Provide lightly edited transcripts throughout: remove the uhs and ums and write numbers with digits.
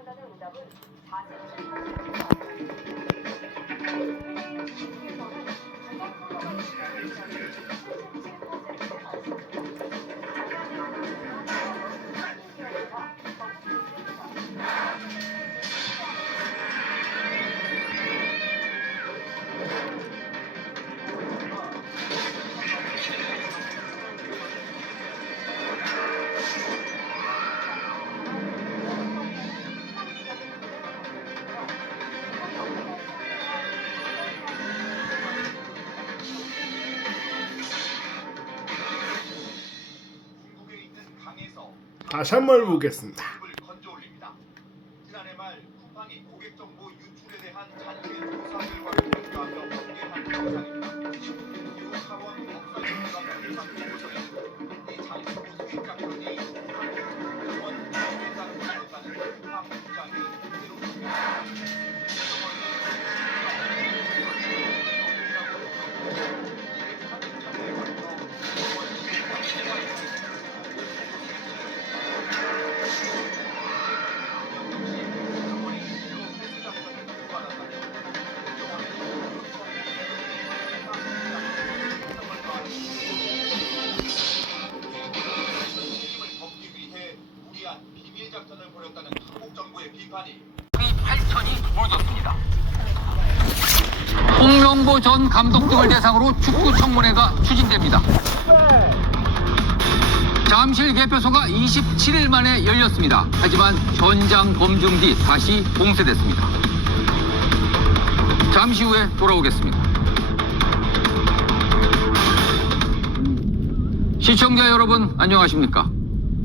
판단의 응답은 47%입니다. 국민의힘 중에서는 부정 선거가 시작된 의견이 77%에 많습니다. 다시 한번 보겠습니다. 지난해 말 쿠팡이 고객 정보 유출에 대한 자체 조사 결과를 공개하며 공개한 영상입니다. 이후 사원 법사위원회가 예상 보고서에 이 장소 수익 작전이 의원 회사를 운영했다는 쿠팡 부장이 이루어집니다. 비밀 작전을 벌였다는 한국 정부의 비판이 8천이 보여줬습니다. 홍명보 전 감독 등을 대상으로 축구 청문회가 추진됩니다. 잠실 개표소가 27일 만에 열렸습니다. 하지만 현장 검증 뒤 다시 봉쇄됐습니다. 잠시 후에 돌아오겠습니다. 시청자 여러분 안녕하십니까?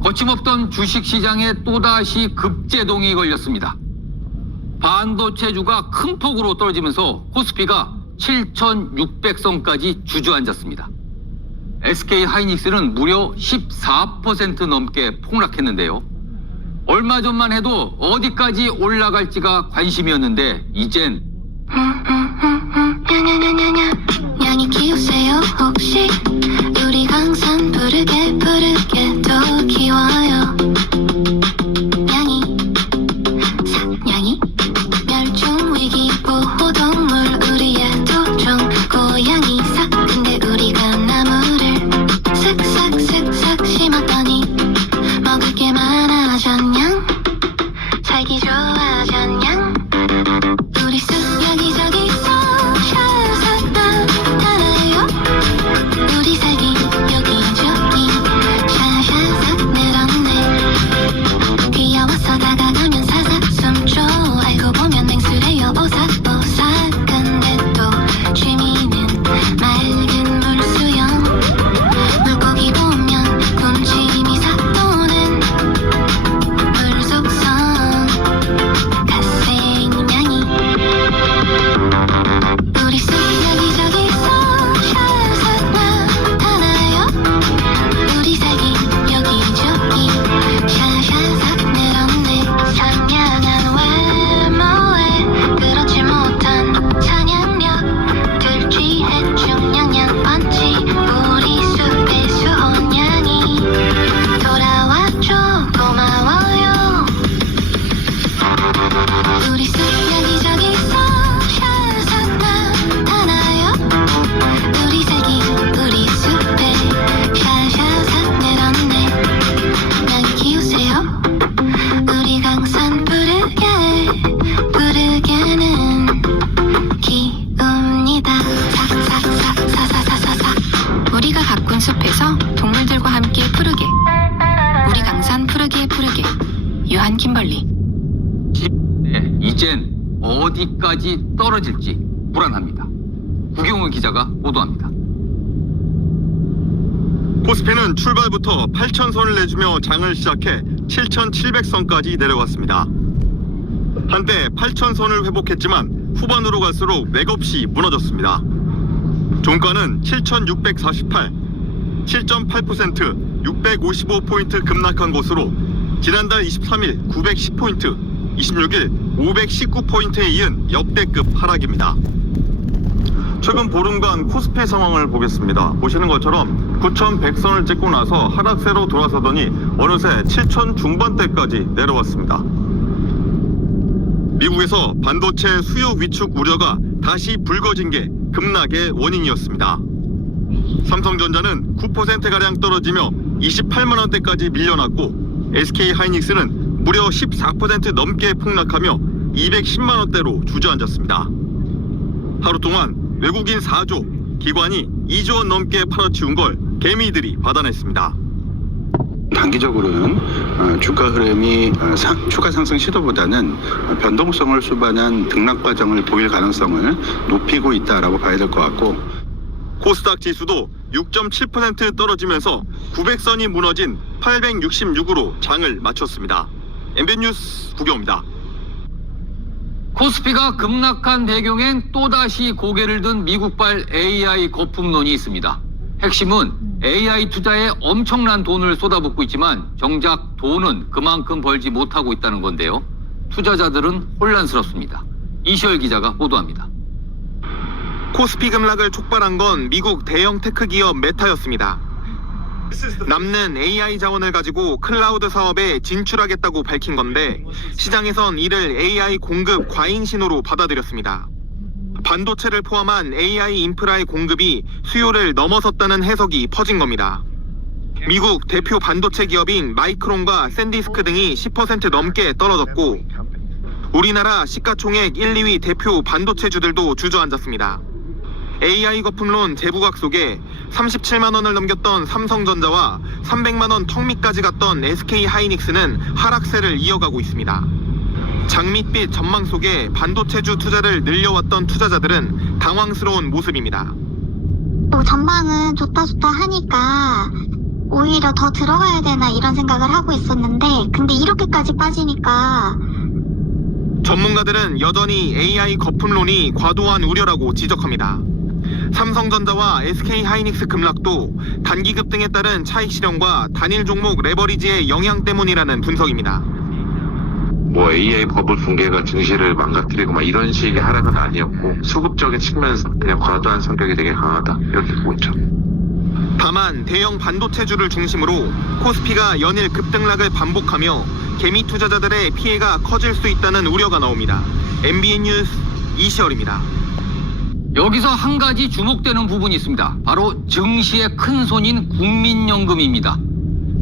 거침없던 주식시장에 또다시 급제동이 걸렸습니다. 반도체주가 큰 폭으로 떨어지면서 코스피가 7,600선까지 주저앉았습니다. SK하이닉스는 무려 14% 넘게 폭락했는데요. 얼마 전만 해도 어디까지 올라갈지가 관심이었는데 이젠 냥이 키우세요 혹시 우리 강산 부르게 더 키워요 냥이 냥이 멸종위기 보호동물 우리의 도종 고양이 싹 근데 우리가 나무를 슥싹 심었더니 먹을 게 많아졌냥 살기 좋아졌냥 우리 쑥 여기저기 쏙 나타나요 우리 살기 여기저기 샤샤삭 늘었네 귀여워서 다가가면 사사 숨줘 알고 보면 냉수래요 오싹오싹 근데 또 취미는 맑은 물수영 물고기 보면 군침이 싹 도는 물속성 갓생냥이 우리 숲 여기저기 쏙 나타나요 우리 살기 여기저기 샤샤삭 늘었네 상냥한 외모에 그렇지 못한 찬양력 들쥐해 중량양 번지 우리 숲의 수호냥이 돌아왔죠 고마워요 우리 숲 여기저기 쏙 나타나요 우리 살기 우리 숲에 샤샤삭 늘었네 냥이 키우세요 우리 강산 부르게는 기웁니다 삭삭삭사사사사삭 우리가 가꾼 숲에서 동물들과 함께 푸르게 우리 강산 푸르게 유한 김벌리 이젠 어디까지 떨어질지 불안합니다. 구경훈 기자가 보도합니다. 코스피는 출발부터 8,000선을 내주며 장을 시작해 7,700선까지 내려갔습니다. 한때 8,000선을 회복했지만 후반으로 갈수록 맥없이 무너졌습니다. 종가는 7,648, 7.8%, 655포인트 급락한 것으로 지난달 23일 910포인트, 26일 519포인트에 이은 역대급 하락입니다. 최근 보름간 코스피 상황을 보겠습니다. 보시는 것처럼 9,100선을 찍고 나서 하락세로 돌아서더니 어느새 7,000 중반대까지 내려왔습니다. 미국에서 반도체 수요 위축 우려가 다시 불거진 게 급락의 원인이었습니다. 삼성전자는 9%가량 떨어지며 28만 원대까지 밀려났고 SK 하이닉스는 무려 14% 넘게 폭락하며 210만 원대로 주저앉았습니다. 하루 동안 외국인 4조, 기관이 2조 원 넘게 팔아치운 걸 개미들이 받아냈습니다. 단기적으로는 주가 흐름이 추가 상승 시도보다는 변동성을 수반한 등락 과정을 보일 가능성을 높이고 있다라고 봐야 될 것 같고, 코스닥 지수도 6.7% 떨어지면서 900선이 무너진 866으로 장을 마쳤습니다. MBN 뉴스 구경입니다. 코스피가 급락한 배경엔 또다시 고개를 든 미국발 AI 거품론이 있습니다. 핵심은 AI 투자에 엄청난 돈을 쏟아붓고 있지만 정작 돈은 그만큼 벌지 못하고 있다는 건데요. 투자자들은 혼란스럽습니다. 이시열 기자가 보도합니다. 코스피 급락을 촉발한 건 미국 대형 테크 기업 메타였습니다. 남는 AI 자원을 가지고 클라우드 사업에 진출하겠다고 밝힌 건데 시장에선 이를 AI 공급 과잉 신호로 받아들였습니다. 반도체를 포함한 AI 인프라의 공급이 수요를 넘어섰다는 해석이 퍼진 겁니다. 미국 대표 반도체 기업인 마이크론과 샌디스크 등이 10% 넘게 떨어졌고 우리나라 시가총액 1, 2위 대표 반도체주들도 주저앉았습니다. AI 거품론 재부각 속에 37만 원을 넘겼던 삼성전자와 300만 원 턱 밑까지 갔던 SK 하이닉스는 하락세를 이어가고 있습니다. 장밋빛 전망 속에 반도체주 투자를 늘려왔던 투자자들은 당황스러운 모습입니다. 또 전망은 좋다 하니까 오히려 더 들어가야 되나 이런 생각을 하고 있었는데 근데 이렇게까지 빠지니까 전문가들은 여전히 AI 거품론이 과도한 우려라고 지적합니다. 삼성전자와 SK 하이닉스 급락도 단기 급등에 따른 차익 실현과 단일 종목 레버리지의 영향 때문이라는 분석입니다. 뭐 AI 버블 붕괴가 증시를 망가뜨리고 막 이런 식의 하락은 아니었고 수급적인 측면에서 그냥 과도한 성격이 되게 강하다 이렇게 보고 있죠. 다만 대형 반도체주를 중심으로 코스피가 연일 급등락을 반복하며 개미 투자자들의 피해가 커질 수 있다는 우려가 나옵니다. MBN 뉴스 이시열입니다. 여기서 한 가지 주목되는 부분이 있습니다. 바로 증시의 큰 손인 국민연금입니다.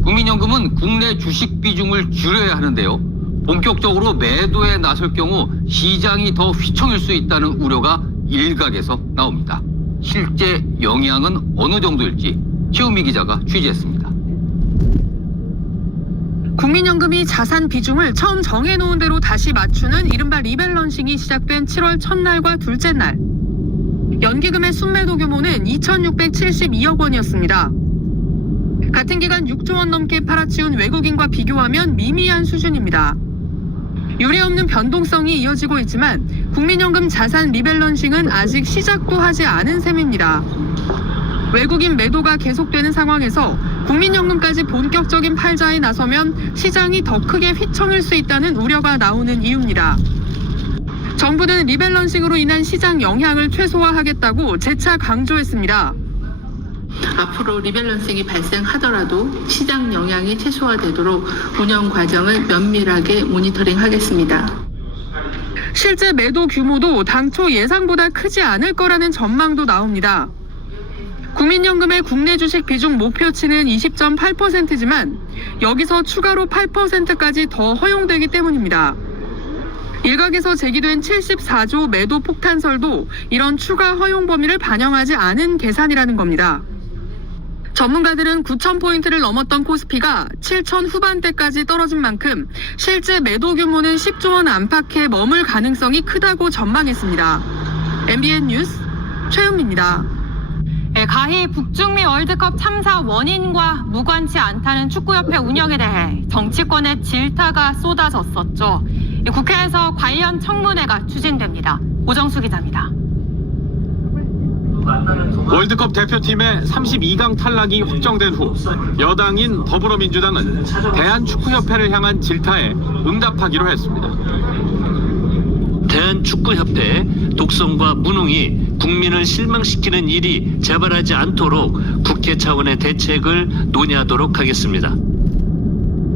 국민연금은 국내 주식 비중을 줄여야 하는데요. 본격적으로 매도에 나설 경우 시장이 더 휘청일 수 있다는 우려가 일각에서 나옵니다. 실제 영향은 어느 정도일지 최우미 기자가 취재했습니다. 국민연금이 자산 비중을 처음 정해놓은 대로 다시 맞추는 이른바 리밸런싱이 시작된 7월 첫날과 둘째 날. 연기금의 순매도 규모는 2,672억 원이었습니다. 같은 기간 6조 원 넘게 팔아치운 외국인과 비교하면 미미한 수준입니다. 유례없는 변동성이 이어지고 있지만 국민연금 자산 리밸런싱은 아직 시작도 하지 않은 셈입니다. 외국인 매도가 계속되는 상황에서 국민연금까지 본격적인 팔자에 나서면 시장이 더 크게 휘청일 수 있다는 우려가 나오는 이유입니다. 정부는 리밸런싱으로 인한 시장 영향을 최소화하겠다고 재차 강조했습니다. 앞으로 리밸런싱이 발생하더라도 시장 영향이 최소화되도록 운영 과정을 면밀하게 모니터링하겠습니다. 실제 매도 규모도 당초 예상보다 크지 않을 거라는 전망도 나옵니다. 국민연금의 국내 주식 비중 목표치는 20.8%지만 여기서 추가로 8%까지 더 허용되기 때문입니다. 일각에서 제기된 74조 매도 폭탄설도 이런 추가 허용 범위를 반영하지 않은 계산이라는 겁니다. 전문가들은 9,000포인트를 넘었던 코스피가 7,000 후반대까지 떨어진 만큼 실제 매도 규모는 10조 원 안팎에 머물 가능성이 크다고 전망했습니다. MBN 뉴스 최은미입니다. 가히 북중미 월드컵 참사 원인과 무관치 않다는 축구협회 운영에 대해 정치권의 질타가 쏟아졌었죠. 국회에서 관련 청문회가 추진됩니다. 오정수 기자입니다. 월드컵 대표팀의 32강 탈락이 확정된 후 여당인 더불어민주당은 대한축구협회를 향한 질타에 응답하기로 했습니다. 대한축구협회 독성과 무능이 국민을 실망시키는 일이 재발하지 않도록 국회 차원의 대책을 논의하도록 하겠습니다.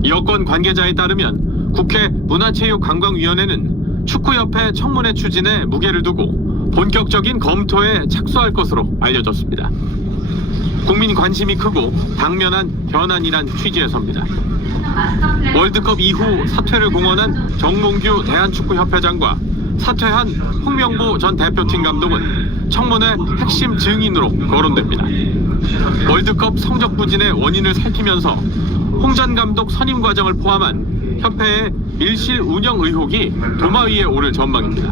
여권 관계자에 따르면 국회 문화체육관광위원회는 축구협회 청문회 추진에 무게를 두고 본격적인 검토에 착수할 것으로 알려졌습니다. 국민 관심이 크고 당면한 현안이란 취지에서입니다. 월드컵 이후 사퇴를 공언한 정몽규 대한축구협회장과 사퇴한 홍명보 전 대표팀 감독은 청문회 핵심 증인으로 거론됩니다. 월드컵 성적 부진의 원인을 살피면서 홍 전 감독 선임 과정을 포함한 협회의 밀실 운영 의혹이 도마 위에 오를 전망입니다.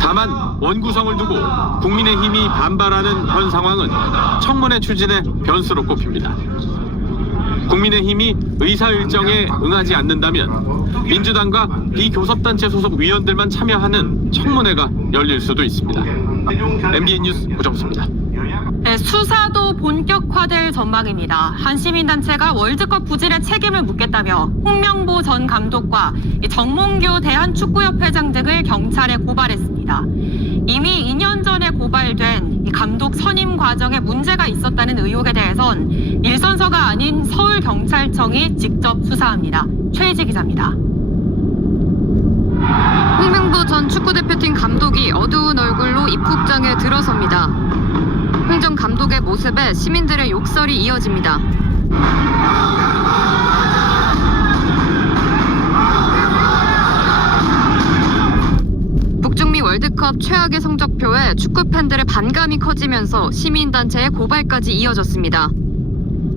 다만 원구성을 두고 국민의힘이 반발하는 현 상황은 청문회 추진의 변수로 꼽힙니다. 국민의힘이 의사 일정에 응하지 않는다면 민주당과 비교섭단체 소속 위원들만 참여하는 청문회가 열릴 수도 있습니다. MBN 뉴스 고정수입니다. 네, 수사도 본격화될 전망입니다. 한 시민단체가 월드컵 부진의 책임을 묻겠다며 홍명보 전 감독과 정몽규 대한축구협회장 등을 경찰에 고발했습니다. 이미 2년 전에 고발된 이 감독 선임 과정에 문제가 있었다는 의혹에 대해선 일선서가 아닌 서울경찰청이 직접 수사합니다. 최희지 기자입니다. 홍명보 전 축구대표팀 감독이 어두운 얼굴로 입국장에 들어섭니다. 홍 전 감독의 모습에 시민들의 욕설이 이어집니다. 북중미 월드컵 최악의 성적표에 축구 팬들의 반감이 커지면서 시민단체의 고발까지 이어졌습니다.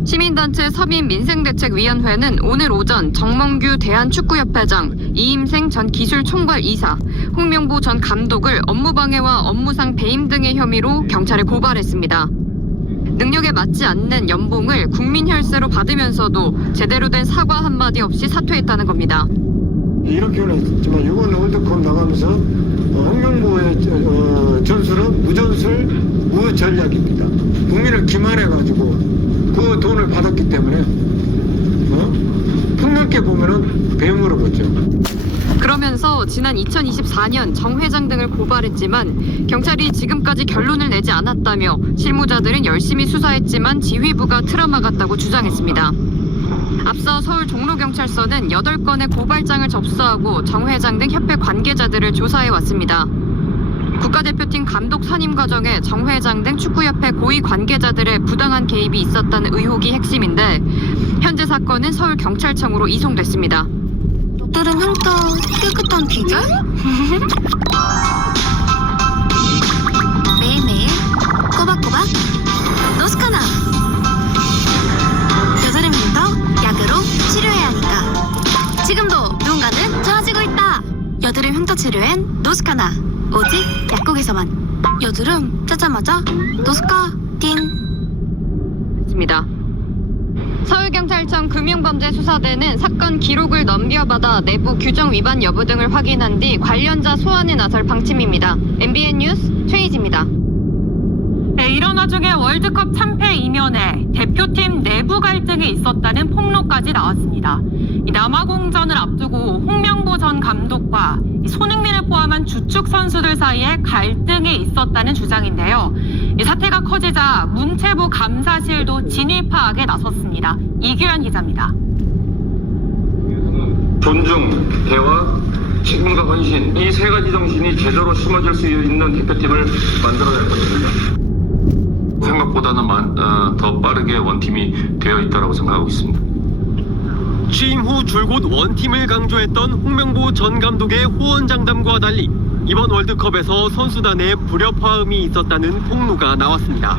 시민단체 서민민생대책위원회는 오늘 오전 정몽규 대한축구협회장, 이임생 전 기술총괄 이사, 홍명보 전 감독을 업무방해와 업무상 배임 등의 혐의로 경찰에 고발했습니다. 능력에 맞지 않는 연봉을 국민혈세로 받으면서도 제대로 된 사과 한마디 없이 사퇴했다는 겁니다. 이렇게는 했지만 이번 월드컵 나가면서 홍명보의 전술은 무전술, 무전략입니다. 국민을 기만해가지고 그 돈을 받았기 때문에 폭넓게 보면은 배임으로 보죠. 그러면서 지난 2024년 정 회장 등을 고발했지만 경찰이 지금까지 결론을 내지 않았다며 실무자들은 열심히 수사했지만 지휘부가 트라우마 같다고 주장했습니다. 앞서 서울 종로경찰서는 8건의 고발장을 접수하고 정 회장 등 협회 관계자들을 조사해 왔습니다. 국가대표팀 감독 선임 과정에 정 회장 등 축구협회 고위 관계자들의 부당한 개입이 있었다는 의혹이 핵심인데 현재 사건은 서울경찰청으로 이송됐습니다. 들은 흉터 깨끗한 비결? 매일매일 꼬박꼬박 노스카나. 여드름 흉터 약으로 치료해야 하니까 지금도 누군가는 좋아지고 있다. 여드름 흉터 치료엔 노스카나. 오직 약국에서만. 여드름 짜자마자 노스카딘. 있습니다. 서울경찰청 금융범죄수사대는 사건 기록을 넘겨받아 내부 규정 위반 여부 등을 확인한 뒤 관련자 소환에 나설 방침입니다. MBN 뉴스 최희지입니다. 네, 이런 와중에 월드컵 참패 이면에 대표팀 내부 갈등이 있었다는 폭로까지 나왔습니다. 이 남아공전을 앞두고 홍명보 전 감독과 손흥민을 포함한 주축 선수들 사이에 갈등이 있었다는 주장인데요. 이 사태가 커지자 문체부 감사실도 진위 파악에 나섰습니다. 이규현 기자입니다. 존중, 대화, 책임과 헌신, 이 세 가지 정신이 제대로 심어질 수 있는 대표팀을 만들어낼 것입니다. 생각보다는 더 빠르게 원팀이 되어 있다고 생각하고 있습니다. 취임 후 줄곧 원팀을 강조했던 홍명보 전 감독의 호언장담과 달리 이번 월드컵에서 선수단에 불협화음이 있었다는 폭로가 나왔습니다.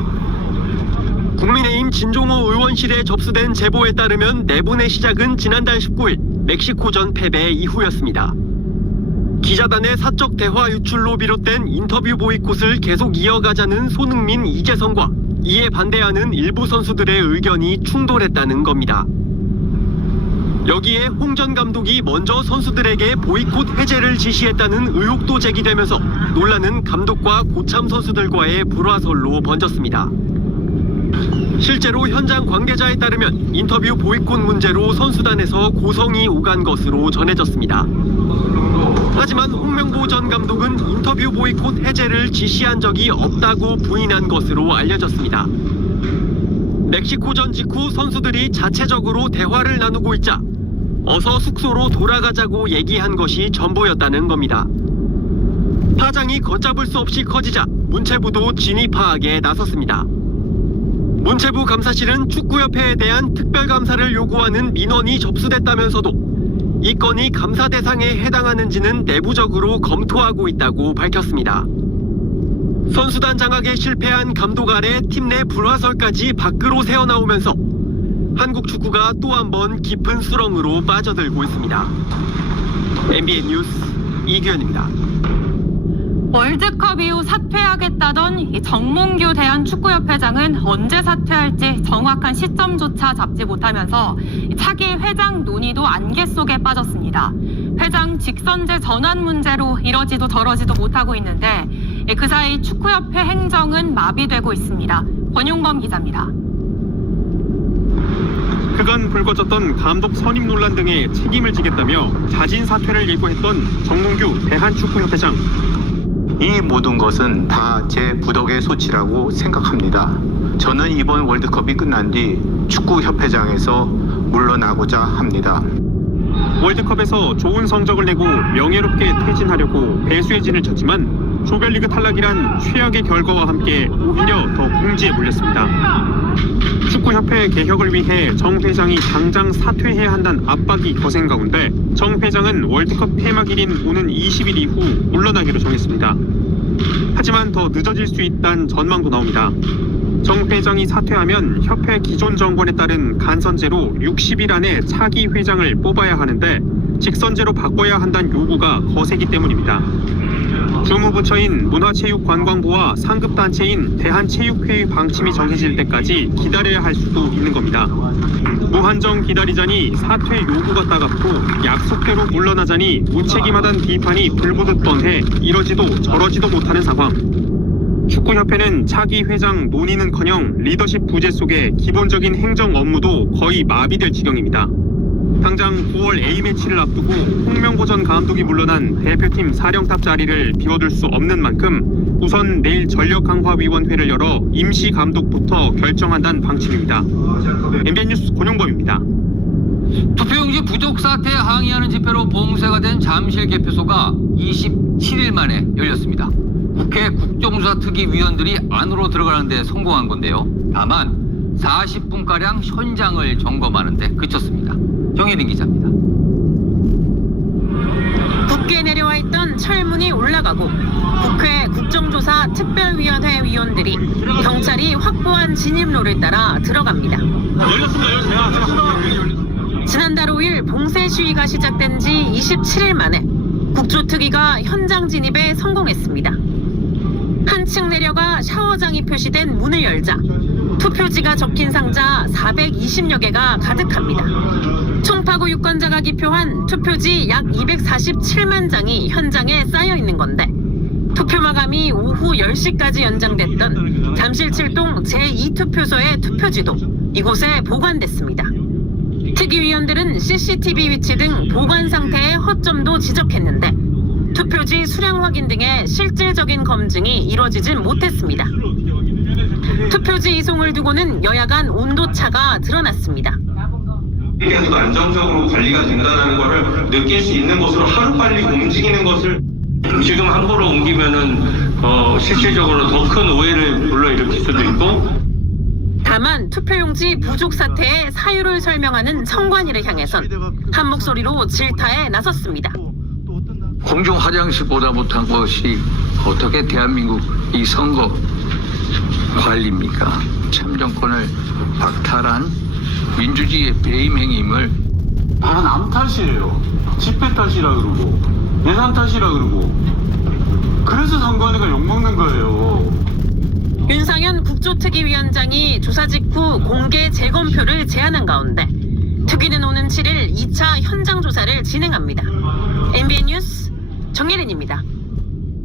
국민의힘 진종호 의원실에 접수된 제보에 따르면 내분의 시작은 지난달 19일 멕시코전 패배 이후였습니다. 기자단의 사적 대화 유출로 비롯된 인터뷰 보이콧을 계속 이어가자는 손흥민, 이재성과 이에 반대하는 일부 선수들의 의견이 충돌했다는 겁니다. 여기에 홍 전 감독이 먼저 선수들에게 보이콧 해제를 지시했다는 의혹도 제기되면서 논란은 감독과 고참 선수들과의 불화설로 번졌습니다. 실제로 현장 관계자에 따르면 인터뷰 보이콧 문제로 선수단에서 고성이 오간 것으로 전해졌습니다. 하지만 홍명보 전 감독은 인터뷰 보이콧 해제를 지시한 적이 없다고 부인한 것으로 알려졌습니다. 멕시코전 직후 선수들이 자체적으로 대화를 나누고 있자 어서 숙소로 돌아가자고 얘기한 것이 전부였다는 겁니다. 파장이 걷잡을 수 없이 커지자 문체부도 진위 파악에 나섰습니다. 문체부 감사실은 축구협회에 대한 특별감사를 요구하는 민원이 접수됐다면서도 이 건이 감사 대상에 해당하는지는 내부적으로 검토하고 있다고 밝혔습니다. 선수단 장악에 실패한 감독 아래 팀 내 불화설까지 밖으로 새어나오면서 한국 축구가 또 한 번 깊은 수렁으로 빠져들고 있습니다. MBN 뉴스 이규현입니다. 월드컵 이후 사퇴하겠다던 이 정몽규 대한축구협회장은 언제 사퇴할지 정확한 시점조차 잡지 못하면서 차기 회장 논의도 안개 속에 빠졌습니다. 회장 직선제 전환 문제로 이러지도 저러지도 못하고 있는데 그 사이 축구협회 행정은 마비되고 있습니다. 권용범 기자입니다. 그간 불거졌던 감독 선임 논란 등에 책임을 지겠다며 자진 사퇴를 예고했던 정몽규 대한축구협회장. 이 모든 것은 다 제 부덕의 소치라고 생각합니다. 저는 이번 월드컵이 끝난 뒤 축구협회장에서 물러나고자 합니다. 월드컵에서 좋은 성적을 내고 명예롭게 퇴진하려고 배수의 진을 쳤지만 조별리그 탈락이란 최악의 결과와 함께 오히려 더 궁지에 몰렸습니다. 축구협회 개혁을 위해 정 회장이 당장 사퇴해야 한다는 압박이 거센 가운데 정 회장은 월드컵 폐막일인 오는 20일 이후 물러나기로 정했습니다. 하지만 더 늦어질 수 있다는 전망도 나옵니다. 정 회장이 사퇴하면 협회 기존 정권에 따른 간선제로 60일 안에 차기 회장을 뽑아야 하는데 직선제로 바꿔야 한다는 요구가 거세기 때문입니다. 주무부처인 문화체육관광부와 상급단체인 대한체육회의 방침이 정해질 때까지 기다려야 할 수도 있는 겁니다. 무한정 기다리자니 사퇴 요구가 따갑고 약속대로 물러나자니 무책임하다는 비판이 불보듯 뻔해 이러지도 저러지도 못하는 상황. 축구협회는 차기 회장 논의는커녕 리더십 부재 속에 기본적인 행정 업무도 거의 마비될 지경입니다. 당장 9월 A매치를 앞두고 홍명보 전 감독이 물러난 대표팀 사령탑 자리를 비워둘 수 없는 만큼 우선 내일 전력강화위원회를 열어 임시 감독부터 결정한다는 방침입니다. MBN 뉴스 권용범입니다. 투표용지 부족 사태 항의하는 집회로 봉쇄가 된 잠실 개표소가 27일 만에 열렸습니다. 국회 국정조사특위 위원들이 안으로 들어가는 데 성공한 건데요. 다만 40분가량 현장을 점검하는 데 그쳤습니다. 정혜린 기자입니다. 국회에 내려와 있던 철문이 올라가고 국회 국정조사 특별위원회 위원들이 경찰이 확보한 진입로를 따라 들어갑니다. 지난달 5일 봉쇄 시위가 시작된 지 27일 만에 국조특위가 현장 진입에 성공했습니다. 한층 내려가 샤워장이 표시된 문을 열자 투표지가 적힌 상자 420여 개가 가득합니다. 총파고 유권자가 기표한 투표지 약 247만 장이 현장에 쌓여 있는 건데 투표 마감이 오후 10시까지 연장됐던 잠실 7동 제2투표소의 투표지도 이곳에 보관됐습니다. 특위위원들은 CCTV 위치 등 보관 상태의 허점도 지적했는데 투표지 수량 확인 등의 실질적인 검증이 이뤄지진 못했습니다. 투표지 이송을 두고는 여야 간 온도차가 드러났습니다. 계속 안정적으로 관리가 된다는 것을 느낄 수 있는 곳으로 하루빨리 움직이는 것을 지금 함부로 옮기면은 실질적으로 더 큰 오해를 불러일으킬 수도 있고. 다만 투표용지 부족 사태의 사유를 설명하는 선관위를 향해선 한 목소리로 질타에 나섰습니다. 공중 화장실보다 못한 것이 어떻게 대한민국 이 선거 관리입니까? 참정권을 박탈한 민주주의의 배임 행위임을 다 남 탓이에요. 집회 탓이라 그러고 예산 탓이라 그러고 그래서 선관위가 욕먹는 거예요. 윤상현 국조특위위원장이 조사 직후 공개 재검표를 제안한 가운데 특위는 오는 7일 2차 현장 조사를 진행합니다. MBN 뉴스 정예린입니다.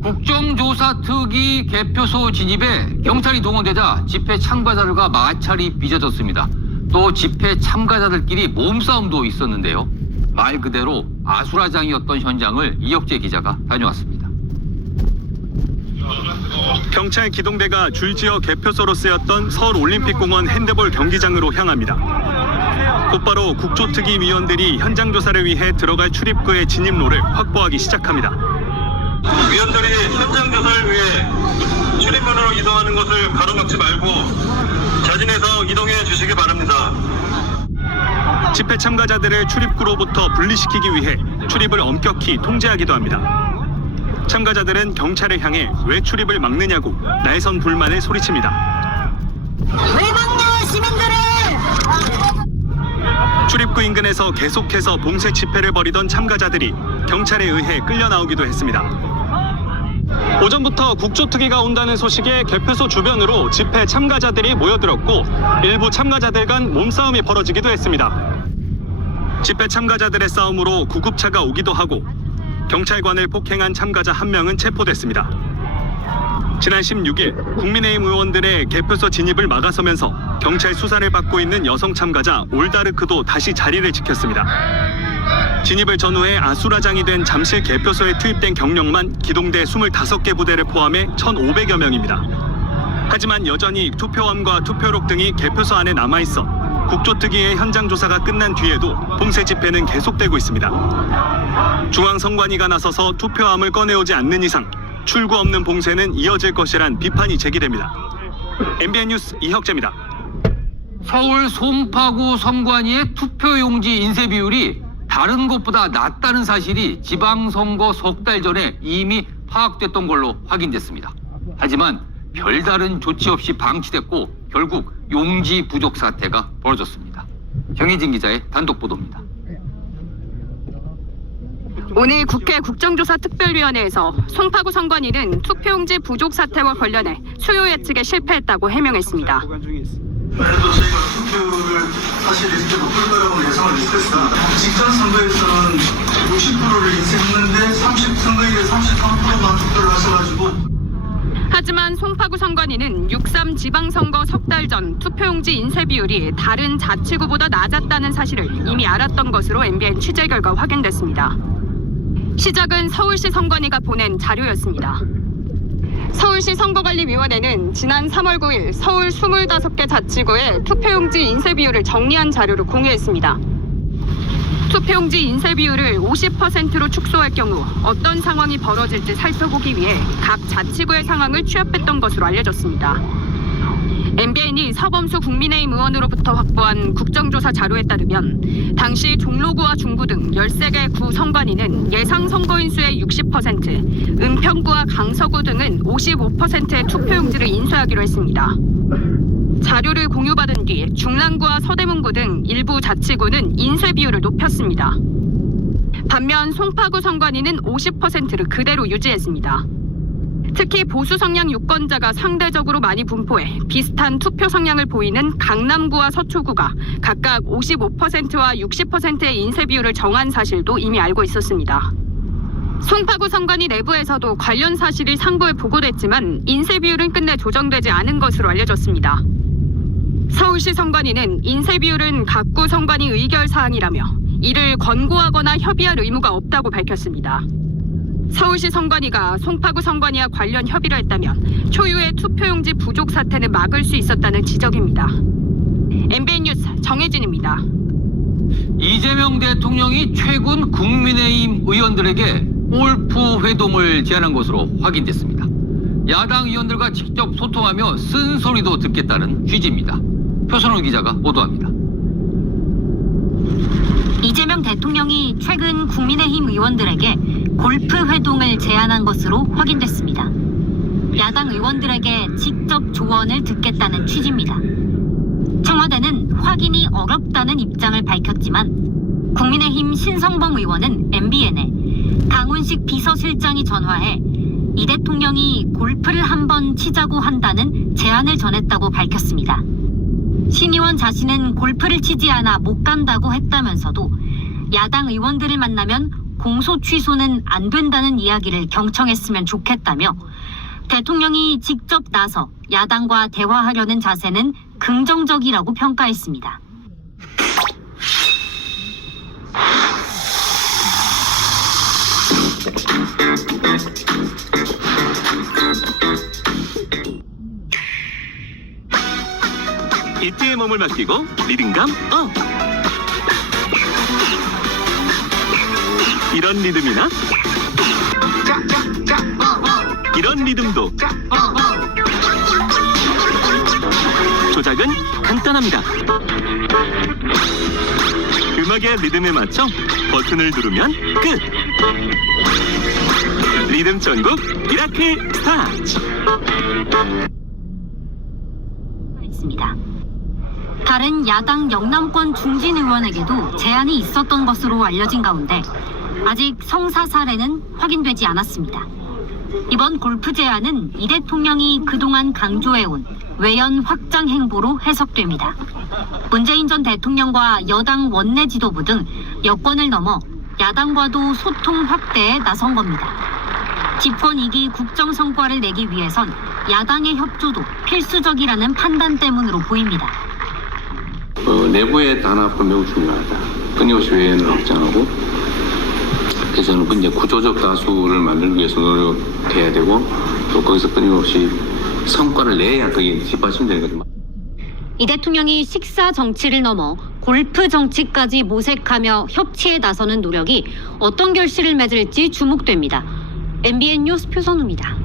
국정조사특위 개표소 진입에 경찰이 동원되자 집회 참가자들과 마찰이 빚어졌습니다. 또 집회 참가자들끼리 몸싸움도 있었는데요. 말 그대로 아수라장이었던 현장을 이혁재 기자가 다녀왔습니다. 경찰 기동대가 줄지어 개표소로 쓰였던 서울올림픽공원 핸드볼 경기장으로 향합니다. 곧바로 국조특위위원들이 현장 조사를 위해 들어갈 출입구의 진입로를 확보하기 시작합니다. 위원들이 현장 조사를 위해 출입문으로 이동하는 것을 가로막지 말고 자진해서 이동해 주시기 바랍니다. 집회 참가자들을 출입구로부터 분리시키기 위해 출입을 엄격히 통제하기도 합니다. 참가자들은 경찰을 향해 왜 출입을 막느냐고 날선 불만을 소리칩니다. 왜 막냐 시민들을! 출입구 인근에서 계속해서 봉쇄 집회를 벌이던 참가자들이 경찰에 의해 끌려 나오기도 했습니다. 오전부터 국조특위가 온다는 소식에 개표소 주변으로 집회 참가자들이 모여들었고 일부 참가자들 간 몸싸움이 벌어지기도 했습니다. 집회 참가자들의 싸움으로 구급차가 오기도 하고 경찰관을 폭행한 참가자 한 명은 체포됐습니다. 지난 16일 국민의힘 의원들의 개표소 진입을 막아서면서 경찰 수사를 받고 있는 여성 참가자 올다르크도 다시 자리를 지켰습니다. 진입을 전후해 아수라장이 된 잠실 개표소에 투입된 경력만 기동대 25개 부대를 포함해 1,500여 명입니다. 하지만 여전히 투표함과 투표록 등이 개표소 안에 남아있어 국조특위의 현장 조사가 끝난 뒤에도 봉쇄 집회는 계속되고 있습니다. 중앙선관위가 나서서 투표함을 꺼내오지 않는 이상 출구 없는 봉쇄는 이어질 것이란 비판이 제기됩니다. MBN 뉴스 이혁재입니다. 서울 송파구 선관위의 투표용지 인쇄 비율이 다른 곳보다 낮다는 사실이 지방선거 석 달 전에 이미 파악됐던 걸로 확인됐습니다. 하지만 별다른 조치 없이 방치됐고 결국 용지 부족 사태가 벌어졌습니다. 정혜진 기자의 단독 보도입니다. 오늘 국회 국정조사특별위원회에서 송파구 선관위는 투표용지 부족 사태와 관련해 수요 예측에 실패했다고 해명했습니다. 그래도 저희가 투표를 사실 이렇게 높을 거라고 예상을 했었습니다. 직전 선거에서는 60%를 인쇄했는데 선거일에 33%만 투표를 하셔가지고. 하지만 송파구 선관위는 6.3 지방선거 석 달 전 투표용지 인쇄 비율이 다른 자치구보다 낮았다는 사실을 이미 알았던 것으로 MBN 취재 결과 확인됐습니다. 시작은 서울시 선관위가 보낸 자료였습니다. 서울시 선거관리위원회는 지난 3월 9일 서울 25개 자치구의 투표용지 인쇄 비율을 정리한 자료를 공유했습니다. 투표용지 인쇄 비율을 50%로 축소할 경우 어떤 상황이 벌어질지 살펴보기 위해 각 자치구의 상황을 취합했던 것으로 알려졌습니다. MBN이 서범수 국민의힘 의원으로부터 확보한 국정조사 자료에 따르면 당시 종로구와 중구 등 13개 구 선관위는 예상 선거인 수의 60%, 은평구와 강서구 등은 55%의 투표용지를 인쇄하기로 했습니다. 자료를 공유받은 뒤 중랑구와 서대문구 등 일부 자치구는 인쇄 비율을 높였습니다. 반면 송파구 선관위는 50%를 그대로 유지했습니다. 특히 보수 성향 유권자가 상대적으로 많이 분포해 비슷한 투표 성향을 보이는 강남구와 서초구가 각각 55%와 60%의 인쇄 비율을 정한 사실도 이미 알고 있었습니다. 송파구 선관위 내부에서도 관련 사실이 상부에 보고됐지만 인쇄 비율은 끝내 조정되지 않은 것으로 알려졌습니다. 서울시 선관위는 인쇄 비율은 각 구 선관위 의결 사항이라며 이를 권고하거나 협의할 의무가 없다고 밝혔습니다. 서울시 선관위가 송파구 선관위와 관련 협의를 했다면 초유의 투표용지 부족 사태는 막을 수 있었다는 지적입니다. MBN 뉴스 정혜진입니다. 이재명 대통령이 최근 국민의힘 의원들에게 골프 회동을 제안한 것으로 확인됐습니다. 야당 의원들과 직접 소통하며 쓴소리도 듣겠다는 취지입니다. 표선호 기자가 보도합니다. 이재명 대통령이 최근 국민의힘 의원들에게 골프 회동을 제안한 것으로 확인됐습니다. 야당 의원들에게 직접 조언을 듣겠다는 취지입니다. 청와대는 확인이 어렵다는 입장을 밝혔지만 국민의힘 신성범 의원은 MBN에 강훈식 비서실장이 전화해 이 대통령이 골프를 한번 치자고 한다는 제안을 전했다고 밝혔습니다. 신 의원 자신은 골프를 치지 않아 못 간다고 했다면서도 야당 의원들을 만나면 공소 취소는 안 된다는 이야기를 경청했으면 좋겠다며 대통령이 직접 나서 야당과 대화하려는 자세는 긍정적이라고 평가했습니다. 이때의 몸을 맡기고 리듬감 업! 이런 리듬이나 이런 리듬도 조작은 간단합니다. 음악의 리듬에 맞춰 버튼을 누르면 끝. 리듬 전국 미라클 스타즈. 있습니다. 다른 야당 영남권 중진 의원에게도 제안이 있었던 것으로 알려진 가운데 아직 성사 사례는 확인되지 않았습니다. 이번 골프 제안은 이 대통령이 그동안 강조해온 외연 확장 행보로 해석됩니다. 문재인 전 대통령과 여당 원내 지도부 등 여권을 넘어 야당과도 소통 확대에 나선 겁니다. 집권 2기 국정 성과를 내기 위해선 야당의 협조도 필수적이라는 판단 때문으로 보입니다. 내부의 단합은 매우 중요하다. 끊임없이 외연을 확장하고 그래서 저는 이제 구조적 다수를 만들기 위해서 노력해야 되고 또 거기서 끊임없이 성과를 내야 그게 뒷받침되는 거죠. 이 대통령이 식사 정치를 넘어 골프 정치까지 모색하며 협치에 나서는 노력이 어떤 결실을 맺을지 주목됩니다. MBN 뉴스 표선우입니다.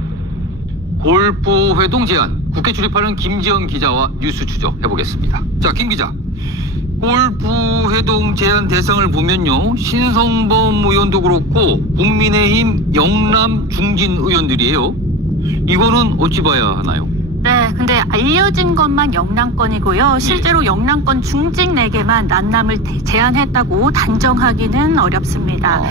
골프 회동 제안 국회 출입하는 김지영 기자와 뉴스 추적해보겠습니다. 자, 김 기자. 골프 회동 제안 대상을 보면요, 신성범 의원도 그렇고 국민의힘 영남 중진 의원들이에요. 이거는 어찌 봐야 하나요? 네, 근데 알려진 것만 영남권이고요. 실제로 영남권 중진 4개만 난남을 제안했다고 단정하기는 어렵습니다.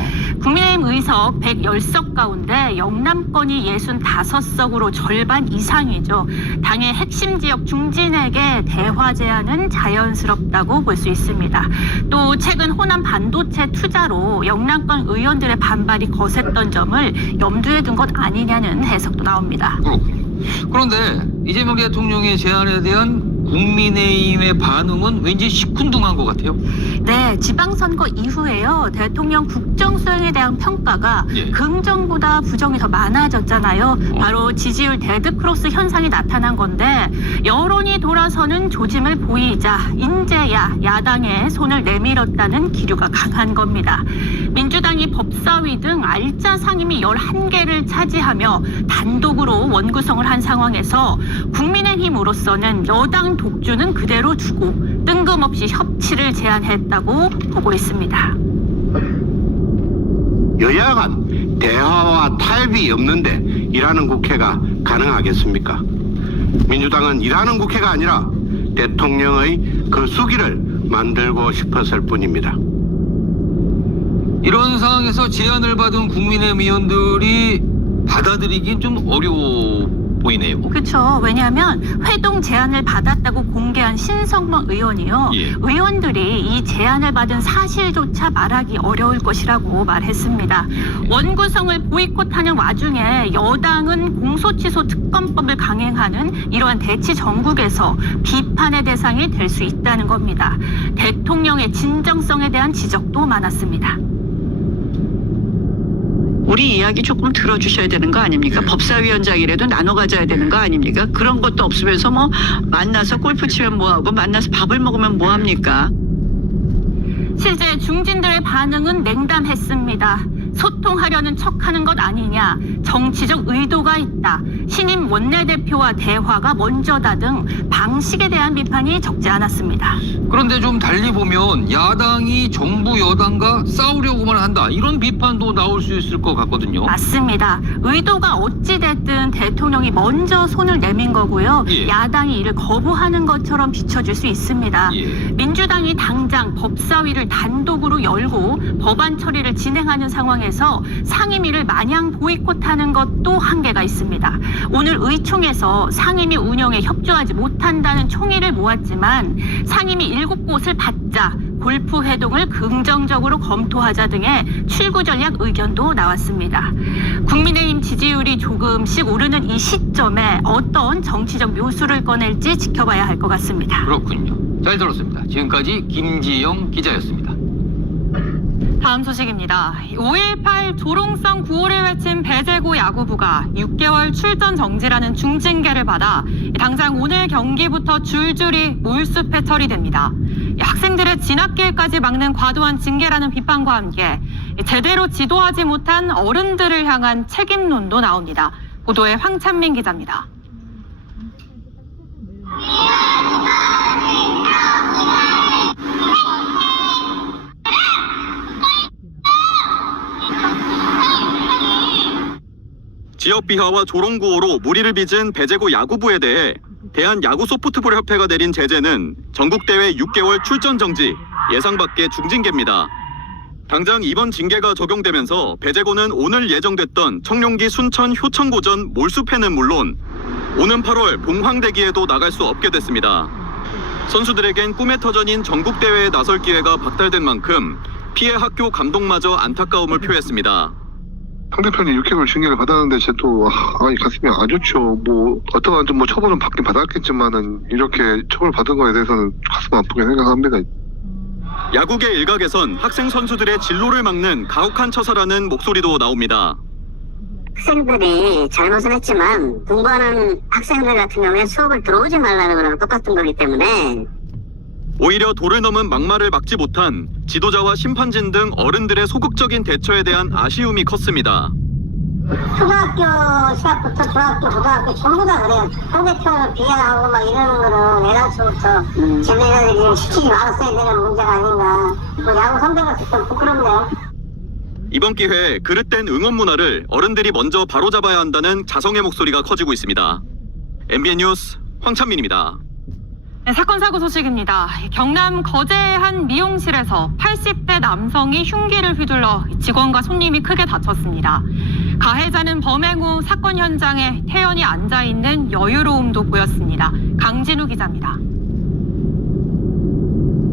국민의힘 의석 110석 가운데 영남권이 65석으로 절반 이상이죠. 당의 핵심 지역 중진에게 대화 제안은 자연스럽다고 볼 수 있습니다. 또 최근 호남 반도체 투자로 영남권 의원들의 반발이 거셌던 점을 염두에 둔 것 아니냐는 해석도 나옵니다. 그렇군요. 그런데 이재명 대통령의 제안에 대한 국민의힘의 반응은 왠지 시큰둥한 것 같아요. 네, 지방선거 이후에요. 대통령 국정 수행에 대한 평가가 긍정보다 부정이 더 많아졌잖아요. 바로 지지율 데드크로스 현상이 나타난 건데 여론이 돌아서는 조짐을 보이자 인제야 야당에 손을 내밀었다는 기류가 강한 겁니다. 민주당이 법사위 등 알짜 상임위 11개를 차지하며 단독으로 원구성을 한 상황에서 국민의힘으로서는 여당 독주는 그대로 두고 뜬금없이 협치를 제안했다고 보고 있습니다. 여야 간 대화와 타협이 없는데 일하는 국회가 가능하겠습니까? 민주당은 일하는 국회가 아니라 대통령의 그 수기를 만들고 싶었을 뿐입니다. 이런 상황에서 제안을 받은 국민의힘 의원들이 받아들이긴 좀 어려워 보이네요. 그렇죠. 왜냐하면 회동 제안을 받았다고 공개한 신성범 의원이요. 의원들이 이 제안을 받은 사실조차 말하기 어려울 것이라고 말했습니다. 원구성을 보이콧하는 와중에 여당은 공소취소 특검법을 강행하는 이러한 대치 정국에서 비판의 대상이 될 수 있다는 겁니다. 대통령의 진정성에 대한 지적도 많았습니다. 우리 이야기 조금 들어주셔야 되는 거 아닙니까? 법사위원장이라도 나눠 가져야 되는 거 아닙니까? 그런 것도 없으면서 뭐 만나서 골프 치면 뭐하고 만나서 밥을 먹으면 뭐합니까? 실제 중진들의 반응은 냉담했습니다. 소통하려는 척하는 것 아니냐, 정치적 의도가 있다, 신임 원내대표와 대화가 먼저다 등 방식에 대한 비판이 적지 않았습니다. 그런데 좀 달리 보면 야당이 정부 여당과 싸우려고만 한다, 이런 비판도 나올 수 있을 것 같거든요. 맞습니다. 의도가 어찌됐든 대통령이 먼저 손을 내민 거고요. 야당이 이를 거부하는 것처럼 비춰질 수 있습니다. 민주당이 당장 법사위를 단독으로 열고 법안 처리를 진행하는 상황에서 상임위를 마냥 보이콧하는 것도 한계가 있습니다. 오늘 의총에서 상임위 운영에 협조하지 못한다는 총의를 모았지만 상임위 7곳을 받자, 골프 회동을 긍정적으로 검토하자 등의 출구 전략 의견도 나왔습니다. 국민의힘 지지율이 조금씩 오르는 이 시점에 어떤 정치적 묘수를 꺼낼지 지켜봐야 할 것 같습니다. 그렇군요. 잘 들었습니다. 지금까지 김지영 기자였습니다. 다음 소식입니다. 5.18 조롱성 구호를 외친 배재고 야구부가 6개월 출전 정지라는 중징계를 받아 당장 오늘 경기부터 줄줄이 몰수패 처리됩니다. 학생들의 진학길까지 막는 과도한 징계라는 비판과 함께 제대로 지도하지 못한 어른들을 향한 책임론도 나옵니다. 보도에 황찬민 기자입니다. 지역 비하와 조롱구호로 무리를 빚은 배제고 야구부에 대해 대한야구소프트볼협회가 내린 제재는 전국대회 6개월 출전 정지, 예상 밖의 중징계입니다. 당장 이번 징계가 적용되면서 배제고는 오늘 예정됐던 청룡기 순천 효천고전 몰수패는 물론 오는 8월 봉황대기에도 나갈 수 없게 됐습니다. 선수들에겐 꿈의 터전인 전국대회에 나설 기회가 박탈된 만큼 피해 학교 감독마저 안타까움을 표했습니다. 상대편이 6개월 징계를 받았는데 저도 가슴이 안 좋죠. 어떠한 좀 처벌은 받긴 받았겠지만은 이렇게 처벌 받은 거에 대해서는 가슴 아프게 생각합니다. 야구계 일각에선 학생 선수들의 진로를 막는 가혹한 처사라는 목소리도 나옵니다. 학생들이 잘못은 했지만 공부하는 학생들 같은 경우에 수업을 들어오지 말라는 거랑 똑같은 거기 때문에 오히려 도를 넘은 막말을 막지 못한 지도자와 심판진 등 어른들의 소극적인 대처에 대한 아쉬움이 컸습니다. 초등학교 시합부터 중학교, 고등학교 전부 다 그래요. 상대편을 비하하고 막 이러는 거는 애당초부터 쟤네들이 지금 시키지 말았어야 되는 문제가 아닌가. 야구 선배가 좀 부끄럽네요. 이번 기회에 그릇된 응원 문화를 어른들이 먼저 바로잡아야 한다는 자성의 목소리가 커지고 있습니다. MBN 뉴스 황찬민입니다. 네, 사건 사고 소식입니다. 경남 거제의 한 미용실에서 80대 남성이 흉기를 휘둘러 직원과 손님이 크게 다쳤습니다. 가해자는 범행 후 사건 현장에 태연히 앉아있는 여유로움도 보였습니다. 강진우 기자입니다.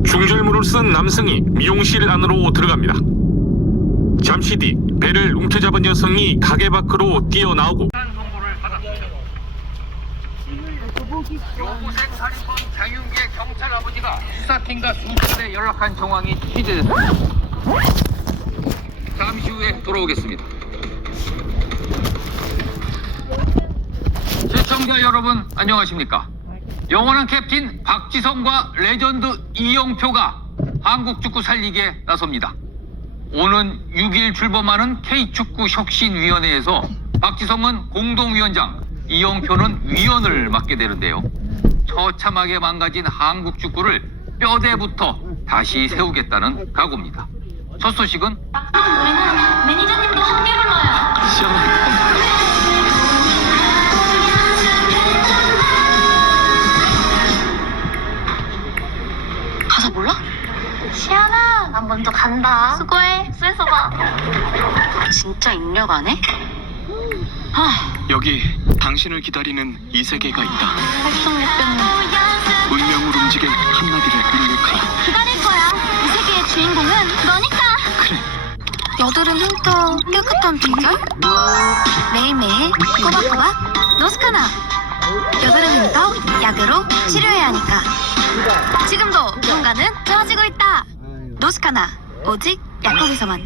중절모를 쓴 남성이 미용실 안으로 들어갑니다. 잠시 뒤 배를 움켜잡은 여성이 가게 밖으로 뛰어나오고 여고생 살인범 장윤기의 경찰 아버지가 수사팀과 수차례 연락한 정황이 취재됐습니다. 잠시 후에 돌아오겠습니다. 시청자 여러분 안녕하십니까? 영원한 캡틴 박지성과 레전드 이영표가 한국 축구 살리기에 나섭니다. 오는 6일 출범하는 K축구 혁신위원회에서 박지성은 공동위원장, 이영표는 위원을 맡게 되는데요. 처참하게 망가진 한국 축구를 뼈대부터 다시 세우겠다는 각오입니다. 첫 소식은 우리는 매니저님도 함께 불러요. 가사 몰라? 시연아, 난 먼저 간다. 수고해. 쎄서 봐. 진짜 입력 안 해? 여기 당신을 기다리는 이 세계가 있다. 활성력병 운명을 움직일 한마디를 입력하라. 기다릴 거야. 이 세계의 주인공은 너니까. 그래. 여드름 흉터 깨끗한 비결? 매일매일 꼬박꼬박 노스카나. 여드름 흉터 약으로 치료해야 하니까. 지금도 뭔가는 좋아지고 있다. 노스카나. 오직 약국에서만.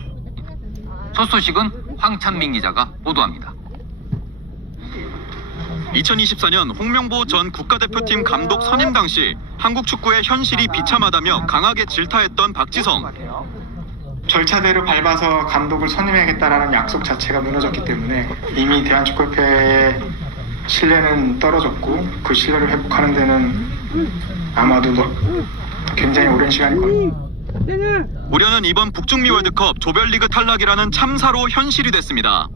첫 소식은 황찬민 기자가 보도합니다. 2024년 홍명보 전 국가대표팀 감독 선임 당시 한국 축구의 현실이 비참하다며 강하게 질타했던 박지성. 절차대로 밟아서 감독을 선임해야겠다라는 약속 자체가 무너졌기 때문에 이미 대한축구협회의 신뢰는 떨어졌고 그 신뢰를 회복하는 데는 아마도 굉장히 오랜 시간이 걸립니다. 우려는 이번 북중미 월드컵 조별리그 탈락이라는 참사로 현실이 됐습니다.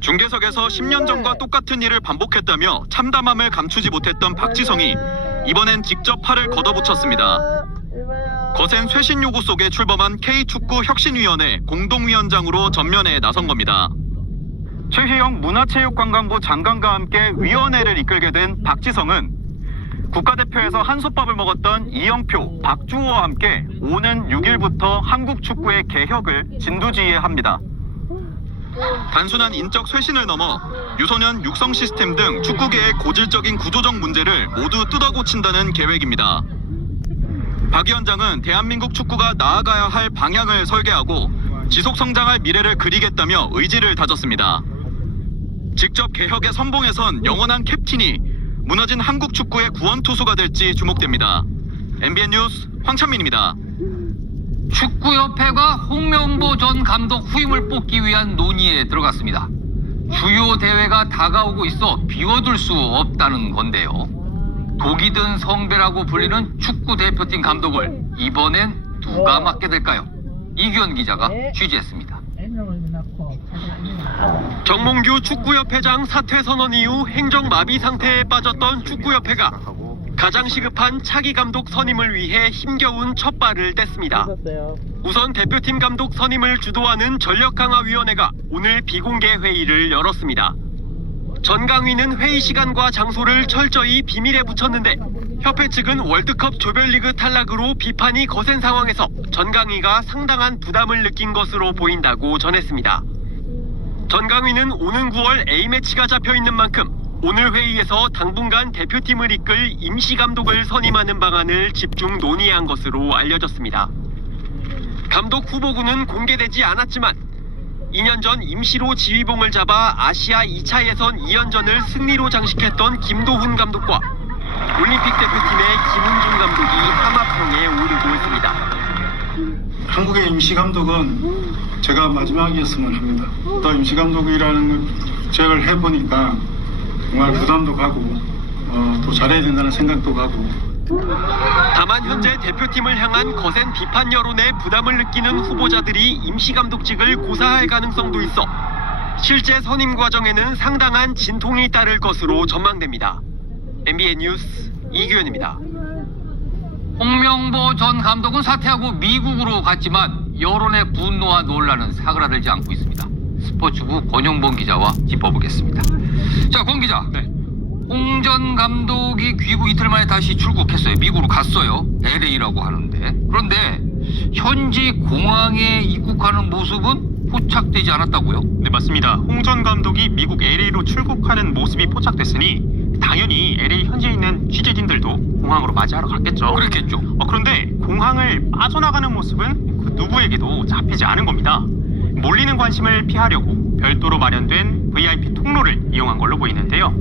중계석에서 10년 전과 똑같은 일을 반복했다며 참담함을 감추지 못했던 박지성이 이번엔 직접 팔을 걷어붙였습니다. 거센 쇄신 요구 속에 출범한 K축구 혁신위원회 공동위원장으로 전면에 나선 겁니다. 최희영 문화체육관광부 장관과 함께 위원회를 이끌게 된 박지성은 국가대표에서 한솥밥을 먹었던 이영표, 박주호와 함께 오는 6일부터 한국 축구의 개혁을 진두지휘합니다. 단순한 인적 쇄신을 넘어 유소년 육성 시스템 등 축구계의 고질적인 구조적 문제를 모두 뜯어고친다는 계획입니다. 박 위원장은 대한민국 축구가 나아가야 할 방향을 설계하고 지속 성장할 미래를 그리겠다며 의지를 다졌습니다. 직접 개혁의 선봉에 선 영원한 캡틴이 무너진 한국 축구의 구원투수가 될지 주목됩니다. MBN 뉴스 황찬민입니다. 축구협회가 홍명보 전 감독 후임을 뽑기 위한 논의에 들어갔습니다. 주요 대회가 다가오고 있어 비워둘 수 없다는 건데요. 독이 든 성배라고 불리는 축구 대표팀 감독을 이번엔 누가 맡게 될까요? 이규현 기자가 취재했습니다. 정몽규 축구협회장 사퇴 선언 이후 행정 마비 상태에 빠졌던 축구협회가 가장 시급한 차기 감독 선임을 위해 힘겨운 첫 발을 뗐습니다. 우선 대표팀 감독 선임을 주도하는 전력강화위원회가 오늘 비공개 회의를 열었습니다. 전강위는 회의 시간과 장소를 철저히 비밀에 붙였는데 협회 측은 월드컵 조별리그 탈락으로 비판이 거센 상황에서 전강위가 상당한 부담을 느낀 것으로 보인다고 전했습니다. 전강위는 오는 9월 A매치가 잡혀있는 만큼 오늘 회의에서 당분간 대표팀을 이끌 임시감독을 선임하는 방안을 집중 논의한 것으로 알려졌습니다. 감독 후보군은 공개되지 않았지만 2년 전 임시로 지휘봉을 잡아 아시아 2차 예선 2연전을 승리로 장식했던 김도훈 감독과 올림픽 대표팀의 김은중 감독이 하마평에 오르고 있습니다. 한국의 임시감독은 제가 마지막이었으면 합니다. 또 임시감독이라는 직책을 해보니까 정말 부담도 가고 또 잘해야 된다는 생각도 가고. 다만 현재 대표팀을 향한 거센 비판 여론에 부담을 느끼는 후보자들이 임시감독직을 고사할 가능성도 있어 실제 선임 과정에는 상당한 진통이 따를 것으로 전망됩니다. MBN 뉴스 이규현입니다. 홍명보 전 감독은 사퇴하고 미국으로 갔지만 여론의 분노와 논란은 사그라들지 않고 있습니다. 스포츠부 권용범 기자와 짚어보겠습니다. 자, 권 기자. 홍 전 감독이 귀국 이틀 만에 다시 출국했어요. 미국으로 갔어요. LA라고 하는데. 그런데 현지 공항에 입국하는 모습은 포착되지 않았다고요? 네, 맞습니다. 홍 전 감독이 미국 LA로 출국하는 모습이 포착됐으니 당연히 LA 현지에 있는 취재진들도 공항으로 맞이하러 갔겠죠. 그렇겠죠. 그런데 공항을 빠져나가는 모습은 그 누구에게도 잡히지 않은 겁니다. 몰리는 관심을 피하려고 별도로 마련된 VIP 통로를 이용한 걸로 보이는데요.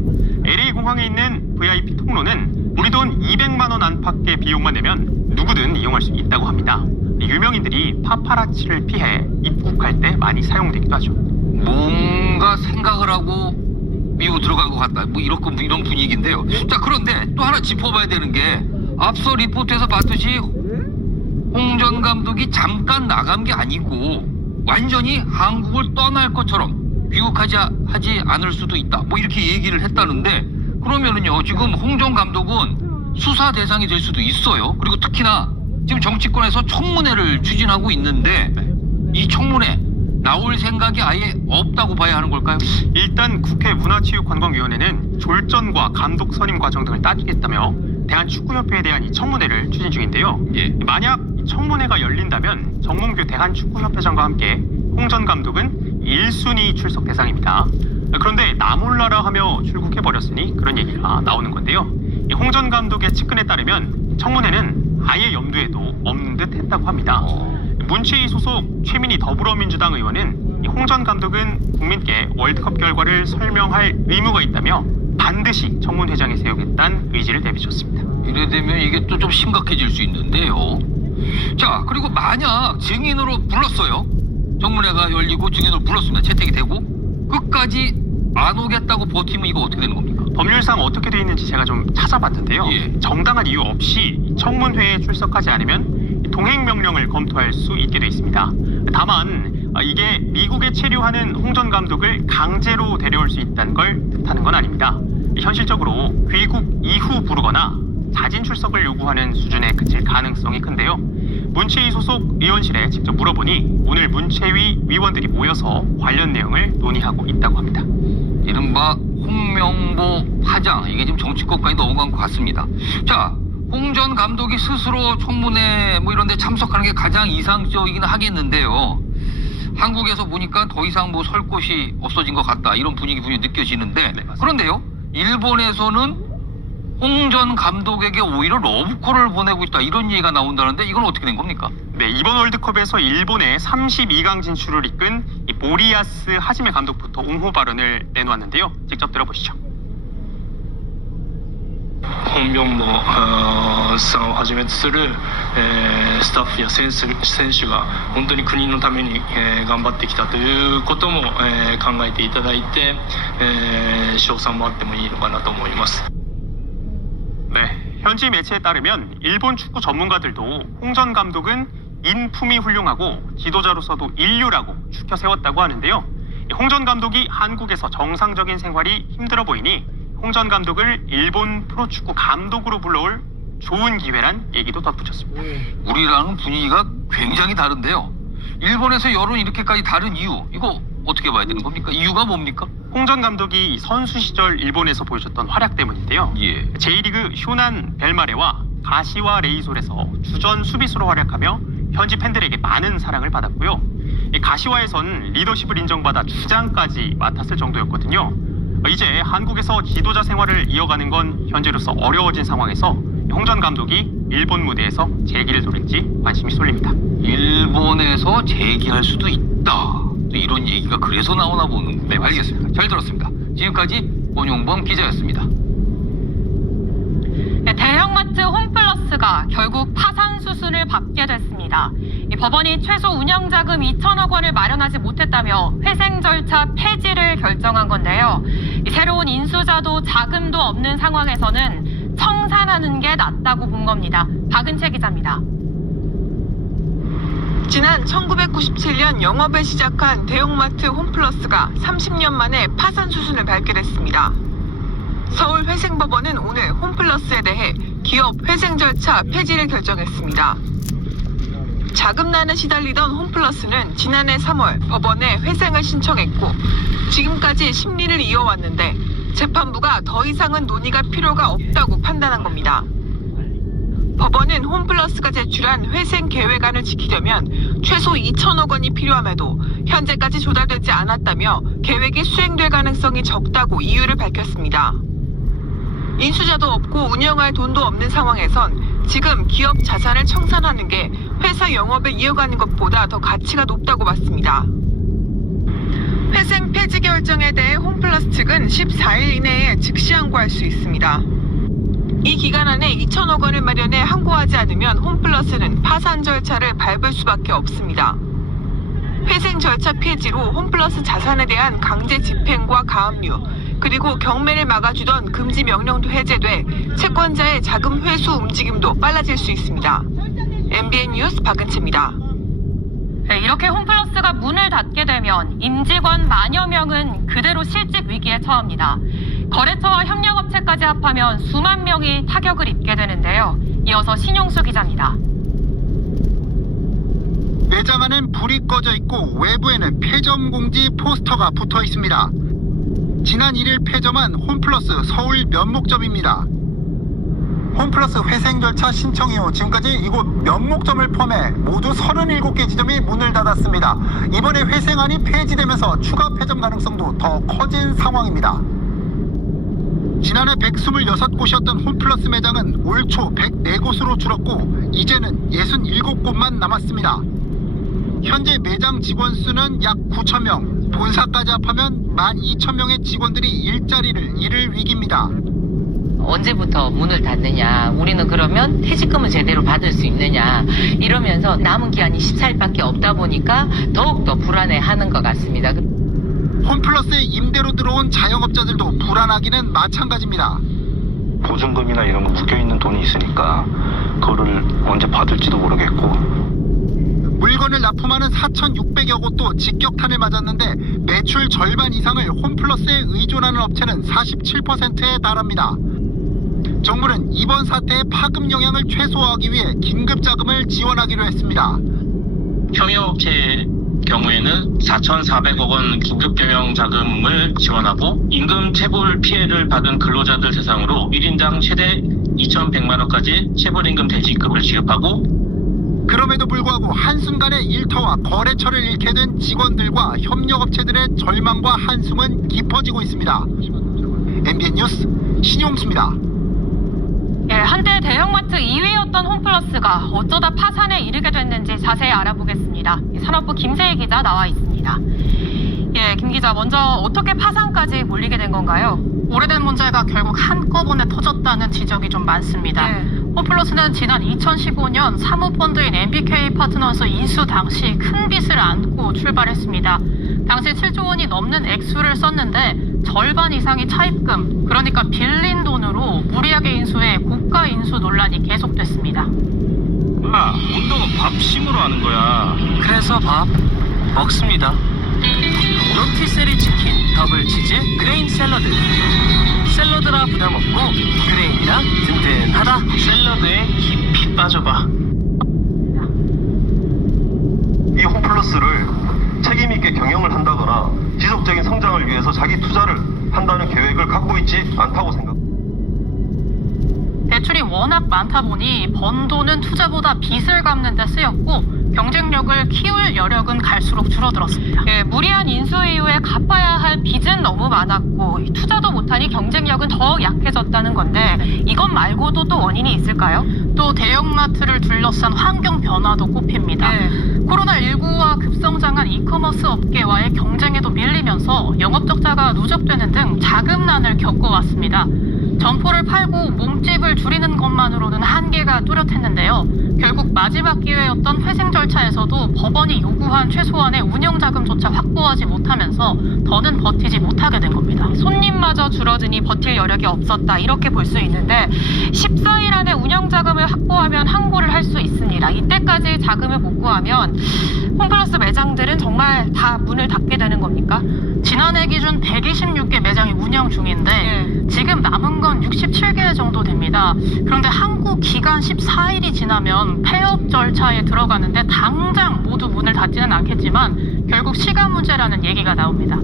LA 공항에 있는 VIP 통로는 우리 돈 200만 원 안팎의 비용만 내면 누구든 이용할 수 있다고 합니다. 유명인들이 파파라치를 피해 입국할 때 많이 사용되기도 하죠. 뭔가 생각을 하고 미국 들어간 것 같다. 뭐 이런 분위기인데요. 자, 그런데 또 하나 짚어봐야 되는 게 앞서 리포트에서 봤듯이 홍 전 감독이 잠깐 나간 게 아니고 완전히 한국을 떠날 것처럼 귀국하지 않을 수도 있다. 뭐 이렇게 얘기를 했다는데 그러면은요 지금 홍 전 감독은 수사 대상이 될 수도 있어요. 그리고 특히나 지금 정치권에서 청문회를 추진하고 있는데 이 청문회 나올 생각이 아예 없다고 봐야 하는 걸까요? 일단 국회 문화체육관광위원회는 졸전과 감독 선임 과정 등을 따지겠다며 대한축구협회에 대한 이 청문회를 추진 중인데요. 만약 청문회가 열린다면 정몽규 대한축구협회장과 함께 홍 전 감독은 1순위 출석 대상입니다. 그런데 나 몰라라 하며 출국해버렸으니 그런 얘기가 나오는 건데요. 홍 전 감독의 측근에 따르면 청문회는 아예 염두에도 없는 듯 했다고 합니다. 문체위 소속 최민희 더불어민주당 의원은 홍 전 감독은 국민께 월드컵 결과를 설명할 의무가 있다며 반드시 청문회장에 세우겠다는 의지를 내비쳤습니다. 이래 되면 이게 또 좀 심각해질 수 있는데요. 자, 그리고 만약 증인으로 불렀어요. 청문회가 열리고 증인으로 불렀습니다. 채택이 되고 끝까지 안 오겠다고 버티면 이거 어떻게 되는 겁니까? 법률상 어떻게 돼 있는지 제가 좀 찾아봤는데요. 정당한 이유 없이 청문회에 출석하지 않으면 동행명령을 검토할 수 있게 돼 있습니다. 다만 이게 미국에 체류하는 홍 전 감독을 강제로 데려올 수 있다는 걸 뜻하는 건 아닙니다. 현실적으로 귀국 이후 부르거나 자진 출석을 요구하는 수준에 그칠 가능성이 큰데요. 문체위 소속 위원실에 직접 물어보니 오늘 문체위 위원들이 모여서 관련 내용을 논의하고 있다고 합니다. 이른바 홍명보 파장, 이게 지금 정치권까지 넘어간 것 같습니다. 자, 홍 전 감독이 스스로 청문회 뭐 이런 데 참석하는 게 가장 이상적이긴 하겠는데요. 한국에서 보니까 더 이상 뭐 설 곳이 없어진 것 같다, 이런 분위기 느껴지는데 그런데요, 일본에서는 홍 전 감독에게 오히려 러브콜을 보내고 있다, 이런 얘기가 나온다는데 이건 어떻게 된 겁니까? 네, 이번 월드컵에서 일본의 32강 진출을 이끈 이 모리야스 하지메 감독부터 옹호 발언을 내놓았는데요. 직접 들어보시죠. 本名もさんをはじめとする、スタッフや選手が本当に国のために、頑張ってきたということも、考えていただいて、賞賛もあってもいいのかなと思います。 네, 현지 매체에 따르면 일본 축구 전문가들도 홍 전 감독은 인품이 훌륭하고 지도자로서도 인류라고 추켜 세웠다고 하는데요. 홍 전 감독이 한국에서 정상적인 생활이 힘들어 보이니 홍 전 감독을 일본 프로축구 감독으로 불러올 좋은 기회란 얘기도 덧붙였습니다. 우리랑은 분위기가 굉장히 다른데요. 일본에서 여론이 이렇게까지 다른 이유, 이거 어떻게 봐야 되는 겁니까? 이유가 뭡니까? 홍 전 감독이 선수 시절 일본에서 보여줬던 활약 때문인데요. 예. J리그 휴난 벨마레와 가시와 레이솔에서 주전 수비수로 활약하며 현지 팬들에게 많은 사랑을 받았고요. 이 가시와에선 리더십을 인정받아 주장까지 맡았을 정도였거든요. 이제 한국에서 지도자 생활을 이어가는 건 현재로서 어려워진 상황에서 홍 전 감독이 일본 무대에서 재기를 노릴지 관심이 쏠립니다. 일본에서 재기할 수도 있다. 또 이런 얘기가 그래서 나오나 보는. 네, 알겠습니다. 잘 들었습니다. 지금까지 원용범 기자였습니다. 네, 대형마트 홈플러스가 결국 파산 수순을 밟게 됐습니다. 이 법원이 최소 운영자금 2천억 원을 마련하지 못했다며 회생 절차 폐지를 결정한 건데요. 이 새로운 인수자도 자금도 없는 상황에서는 청산하는 게 낫다고 본 겁니다. 박은채 기자입니다. 지난 1997년 영업을 시작한 대형마트 홈플러스가 30년 만에 파산 수순을 밟게 됐습니다. 서울회생법원은 오늘 홈플러스에 대해 기업 회생 절차 폐지를 결정했습니다. 자금난에 시달리던 홈플러스는 지난해 3월 법원에 회생을 신청했고 지금까지 심리를 이어왔는데 재판부가 더 이상은 논의가 필요가 없다고 판단한 겁니다. 법원은 홈플러스가 제출한 회생 계획안을 지키려면 최소 2천억 원이 필요함에도 현재까지 조달되지 않았다며 계획이 수행될 가능성이 적다고 이유를 밝혔습니다. 인수자도 없고 운영할 돈도 없는 상황에선 지금 기업 자산을 청산하는 게 회사 영업을 이어가는 것보다 더 가치가 높다고 봤습니다. 회생 폐지 결정에 대해 홈플러스 측은 14일 이내에 즉시 항고할 수 있습니다. 이 기간 안에 2천억 원을 마련해 항고하지 않으면 홈플러스는 파산 절차를 밟을 수밖에 없습니다. 회생 절차 폐지로 홈플러스 자산에 대한 강제 집행과 가압류, 그리고 경매를 막아주던 금지 명령도 해제돼 채권자의 자금 회수 움직임도 빨라질 수 있습니다. MBN 뉴스 박은채입니다. 네, 이렇게 홈플러스가 문을 닫게 되면 임직원 만여 명은 그대로 실직 위기에 처합니다. 거래처와 협력업체까지 합하면 수만 명이 타격을 입게 되는데요. 이어서 신용수 기자입니다. 매장 안은 불이 꺼져 있고 외부에는 폐점 공지 포스터가 붙어 있습니다. 지난 1일 폐점한 홈플러스 서울 면목점입니다. 홈플러스 회생 절차 신청 이후 지금까지 이곳 면목점을 포함해 모두 37개 지점이 문을 닫았습니다. 이번에 회생안이 폐지되면서 추가 폐점 가능성도 더 커진 상황입니다. 지난해 126곳이었던 홈플러스 매장은 올 초 104곳으로 줄었고 이제는 67곳만 남았습니다. 현재 매장 직원 수는 약 9,000명, 본사까지 합하면 12,000명의 직원들이 일자리를 잃을 위기입니다. 언제부터 문을 닫느냐, 우리는 그러면 퇴직금을 제대로 받을 수 있느냐, 이러면서 남은 기한이 14일밖에 없다 보니까 더욱더 불안해하는 것 같습니다. 홈플러스에 임대로 들어온 자영업자들도 불안하기는 마찬가지입니다. 보증금이나 이런 거 묶여있는 돈이 있으니까 그거를 언제 받을지도 모르겠고, 물건을 납품하는 4,600여 곳도 직격탄을 맞았는데 매출 절반 이상을 홈플러스에 의존하는 업체는 47%에 달합니다. 정부는 이번 사태의 파급 영향을 최소화하기 위해 긴급 자금을 지원하기로 했습니다. 협력업체의 경우에는 4,400억 원 긴급 경영 자금을 지원하고 임금 체불 피해를 받은 근로자들 대상으로 1인당 최대 2,100만 원까지 체불임금 대지급을 지급하고, 그럼에도 불구하고 한순간에 일터와 거래처를 잃게 된 직원들과 협력업체들의 절망과 한숨은 깊어지고 있습니다. MBN 뉴스 신용수입니다. 예, 한때 대형마트 2위였던 홈플러스가 어쩌다 파산에 이르게 됐는지 자세히 알아보겠습니다. 산업부 김세희 기자 나와 있습니다. 예, 네, 김 기자, 먼저 어떻게 파산까지 몰리게 된 건가요? 오래된 문제가 결국 한꺼번에 터졌다는 지적이 좀 많습니다. 홈플러스는 지난 2015년 사모펀드인 MBK 파트너스 인수 당시 큰 빚을 안고 출발했습니다. 당시 7조 원이 넘는 액수를 썼는데 절반 이상이 차입금, 그러니까 빌린 돈으로 무리하게 인수해 고가 인수 논란이 계속됐습니다. 운동은 밥심으로 하는 거야. 그래서 밥 먹습니다. 로티세리 치킨, 더블 치즈, 그레인 샐러드. 샐러드라 부담 없고 그레인이라 든든하다. 샐러드에 깊이 빠져봐. 이 홈플러스를 책임 있게 경영을 한다거나 지속적인 성장을 위해서 자기 투자를 한다는 계획을 갖고 있지 않다고 생각합니다. 대출이 워낙 많다 보니 번 돈은 투자보다 빚을 갚는 데 쓰였고 경쟁력을 키울 여력은 갈수록 줄어들었습니다. 예, 무리한 인수 이후에 갚아야 할 빚은 너무 많았고 투자도 못하니 경쟁력은 더 약해졌다는 건데 이것 말고도 또 원인이 있을까요? 또 대형마트를 둘러싼 환경 변화도 꼽힙니다. 코로나19와 급성장한 이커머스 업계와의 경쟁에도 밀리면서 영업적자가 누적되는 등 자금난을 겪어왔습니다. 점포를 팔고 몸집을 줄이는 것만으로는 한계가 뚜렷했는데요. 결국 마지막 기회였던 회생 절차에서도 법원이 요구한 최소한의 운영자금조차 확보하지 못하면서 더는 버티지 못하게 된 겁니다. 손님마저 줄어드니 버틸 여력이 없었다, 이렇게 볼 수 있는데 14일 안에 운영자금을 확보하면 항고를 할 수 있습니다. 이때까지 자금을 못 구하면 홈플러스 매장들은 정말 다 문을 닫게 되는 겁니까? 지난해 기준 126개 매장이 운영 중인데 지금 남은 건 67개 정도 됩니다. 그런데 항고 기간 14일이 지나면 폐업 절차에 들어가는데 당장 모두 문을 닫지는 않겠지만 결국 시간 문제라는 얘기가 나옵니다.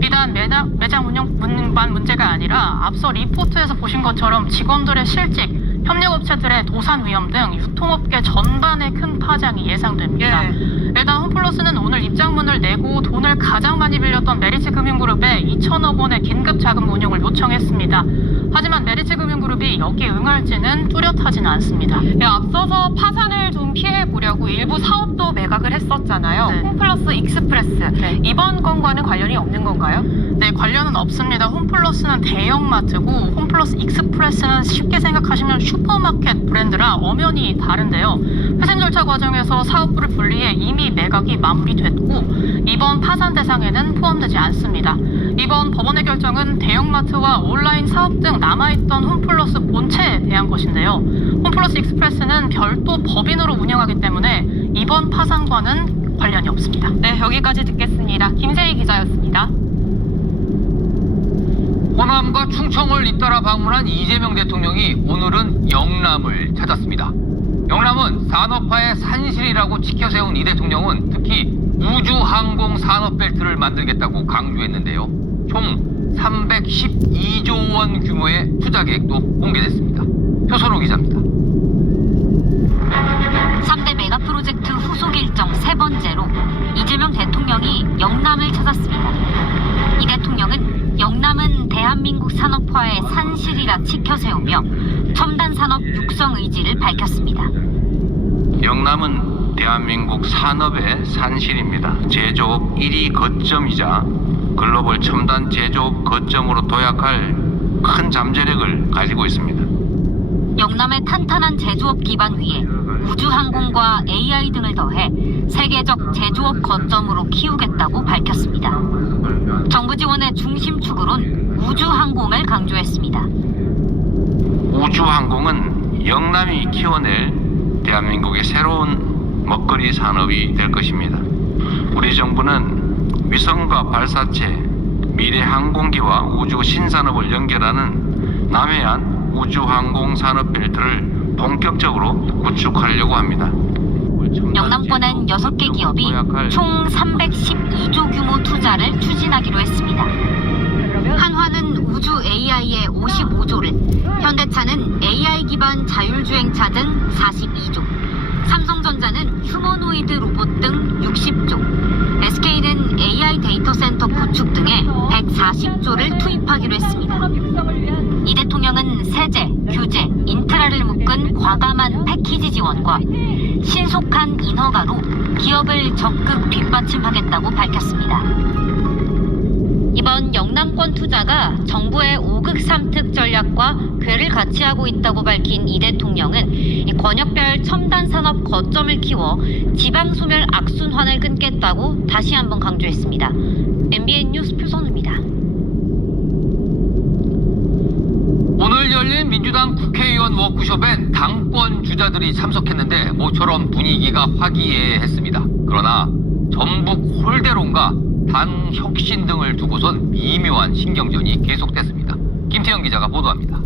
비단 매장 운영만 문제가 아니라 앞서 리포트에서 보신 것처럼 직원들의 실직, 협력업체들의 도산 위험 등 유통업계 전반에 큰 파장이 예상됩니다. 일단 홈플러스는 오늘 입장문을 내고 돈을 가장 많이 빌렸던 메리츠 금융그룹에 2천억 원의 긴급 자금 운용을 요청했습니다. 하지만 메리츠 금융그룹이 여기에 응할지는 뚜렷하지는 않습니다. 앞서서 파산을 좀 피해보려고 일부 사업도 매각을 했었잖아요. 홈플러스 익스프레스. 이번 건과는 관련이 없는 건가요? 네, 관련은 없습니다. 홈플러스는 대형마트고 홈플러스 익스프레스는 쉽게 생각하시면 슈퍼마켓 브랜드라 엄연히 다른데요. 회생 절차 과정에서 사업부를 분리해 이미 매각이 마무리됐고 이번 파산 대상에는 포함되지 않습니다. 이번 법원의 결정은 대형마트와 온라인 사업 등 남아있던 홈플러스 본체에 대한 것인데요. 홈플러스 익스프레스는 별도 법인으로 운영하기 때문에 이번 파산과는 관련이 없습니다. 네, 여기까지 듣겠습니다. 김세희 기자였습니다. 호남과 충청을 잇따라 방문한 이재명 대통령이 오늘은 영남을 찾았습니다. 영남은 산업화의 산실이라고 치켜세운 이 대통령은 특히 우주항공 산업벨트를 만들겠다고 강조했는데요. 총 312조 원 규모의 투자 계획도 공개됐습니다. 표선호 기자입니다. 3대 메가 프로젝트 후속 일정 세 번째로 이재명 대통령이 영남을 찾았습니다. 이 대통령은 영남은 대한민국 산업화의 산실이라 치켜세우며 첨단 산업 육성 의지를 밝혔습니다. 영남은 대한민국 산업의 산실입니다. 제조업 1위 거점이자 글로벌 첨단 제조업 거점으로 도약할 큰 잠재력을 가지고 있습니다. 영남의 탄탄한 제조업 기반 위에 우주항공과 AI 등을 더해 세계적 제조업 거점으로 키우겠다고 밝혔습니다. 정부 지원의 중심축으론 우주항공을 강조했습니다. 우주항공은 영남이 키워낼 대한민국의 새로운 먹거리 산업이 될 것입니다. 우리 정부는 위성과 발사체, 미래 항공기와 우주 신산업을 연결하는 남해안 우주항공 산업벨트를 본격적으로 구축하려고 합니다. 영남권엔 6개 기업이 총 312조 규모 투자를 추진하기로 했습니다. 한화는 우주 AI에 55조를, 현대차는 AI 기반 자율주행차 등 42조, 삼성전자는 휴머노이드 로봇 등 60조, SK는 AI 데이터 센터 구축 등에 140조를 투입하기로 했습니다. 이 대통령은 세제, 규제, 인프라를 묶은 과감한 패키지 지원과 신속한 인허가로 기업을 적극 뒷받침하겠다고 밝혔습니다. 정권 투자가 정부의 5극 3특 전략과 궤를 같이 하고 있다고 밝힌 이 대통령은 이 권역별 첨단 산업 거점을 키워 지방 소멸 악순환을 끊겠다고 다시 한번 강조했습니다. MBN 뉴스 표선우입니다. 오늘 열린 민주당 국회의원 워크숍엔 당권 주자들이 참석했는데 모처럼 분위기가 화기애애했습니다. 그러나 전북 홀대론과 당 혁신 등을 두고선 미묘한 신경전이 계속됐습니다. 김태형 기자가 보도합니다.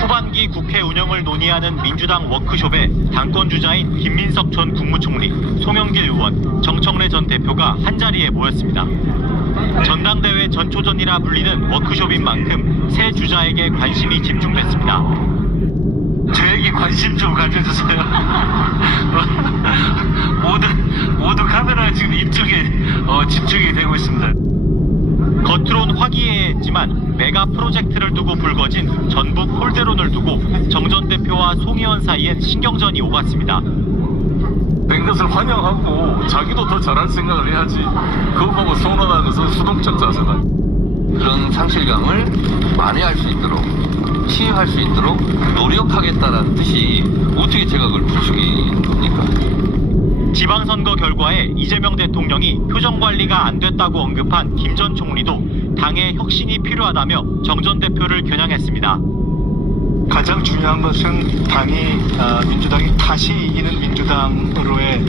후반기 국회 운영을 논의하는 민주당 워크숍에 당권 주자인 김민석 전 국무총리, 송영길 의원, 정청래 전 대표가 한자리에 모였습니다. 전당대회 전초전이라 불리는 워크숍인 만큼 새 주자에게 관심이 집중됐습니다. 저에게 관심 좀 가져주세요. 모두 카메라 지금 이쪽에 집중이 되고 있습니다. 겉으론 화기애애했지만 메가 프로젝트를 두고 불거진 전북 홀대론을 두고 정 전 대표와 송 의원 사이엔 신경전이 오갔습니다. 된 것을 환영하고 자기도 더 잘할 생각을 해야지. 그거 보고 서운하다는 것은 수동적 자세다. 그런 상실감을 만회할 수 있도록, 치유할 수 있도록 노력하겠다는 뜻이 어떻게 제가 그걸 부추긴 겁니까? 지방선거 결과에 이재명 대통령이 표정관리가 안 됐다고 언급한 김 전 총리도 당의 혁신이 필요하다며 정 전 대표를 겨냥했습니다. 가장 중요한 것은 민주당이 다시 이기는 민주당으로의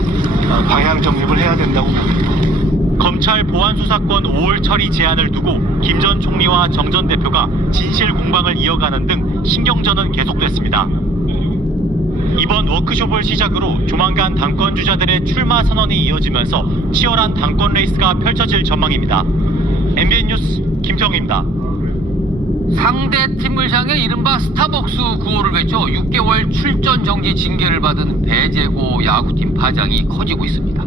방향 정립을 해야 된다고 봅니다. 검찰 보안수사권 5월 처리 제안을 두고 김 전 총리와 정 전 대표가 진실 공방을 이어가는 등 신경전은 계속됐습니다. 이번 워크숍을 시작으로 조만간 당권 주자들의 출마 선언이 이어지면서 치열한 당권 레이스가 펼쳐질 전망입니다. MBN 뉴스 김태형입니다. 상대 팀을 향해 이른바 스타벅스 구호를 외쳐 6개월 출전 정지 징계를 받은 배제고 야구팀 파장이 커지고 있습니다.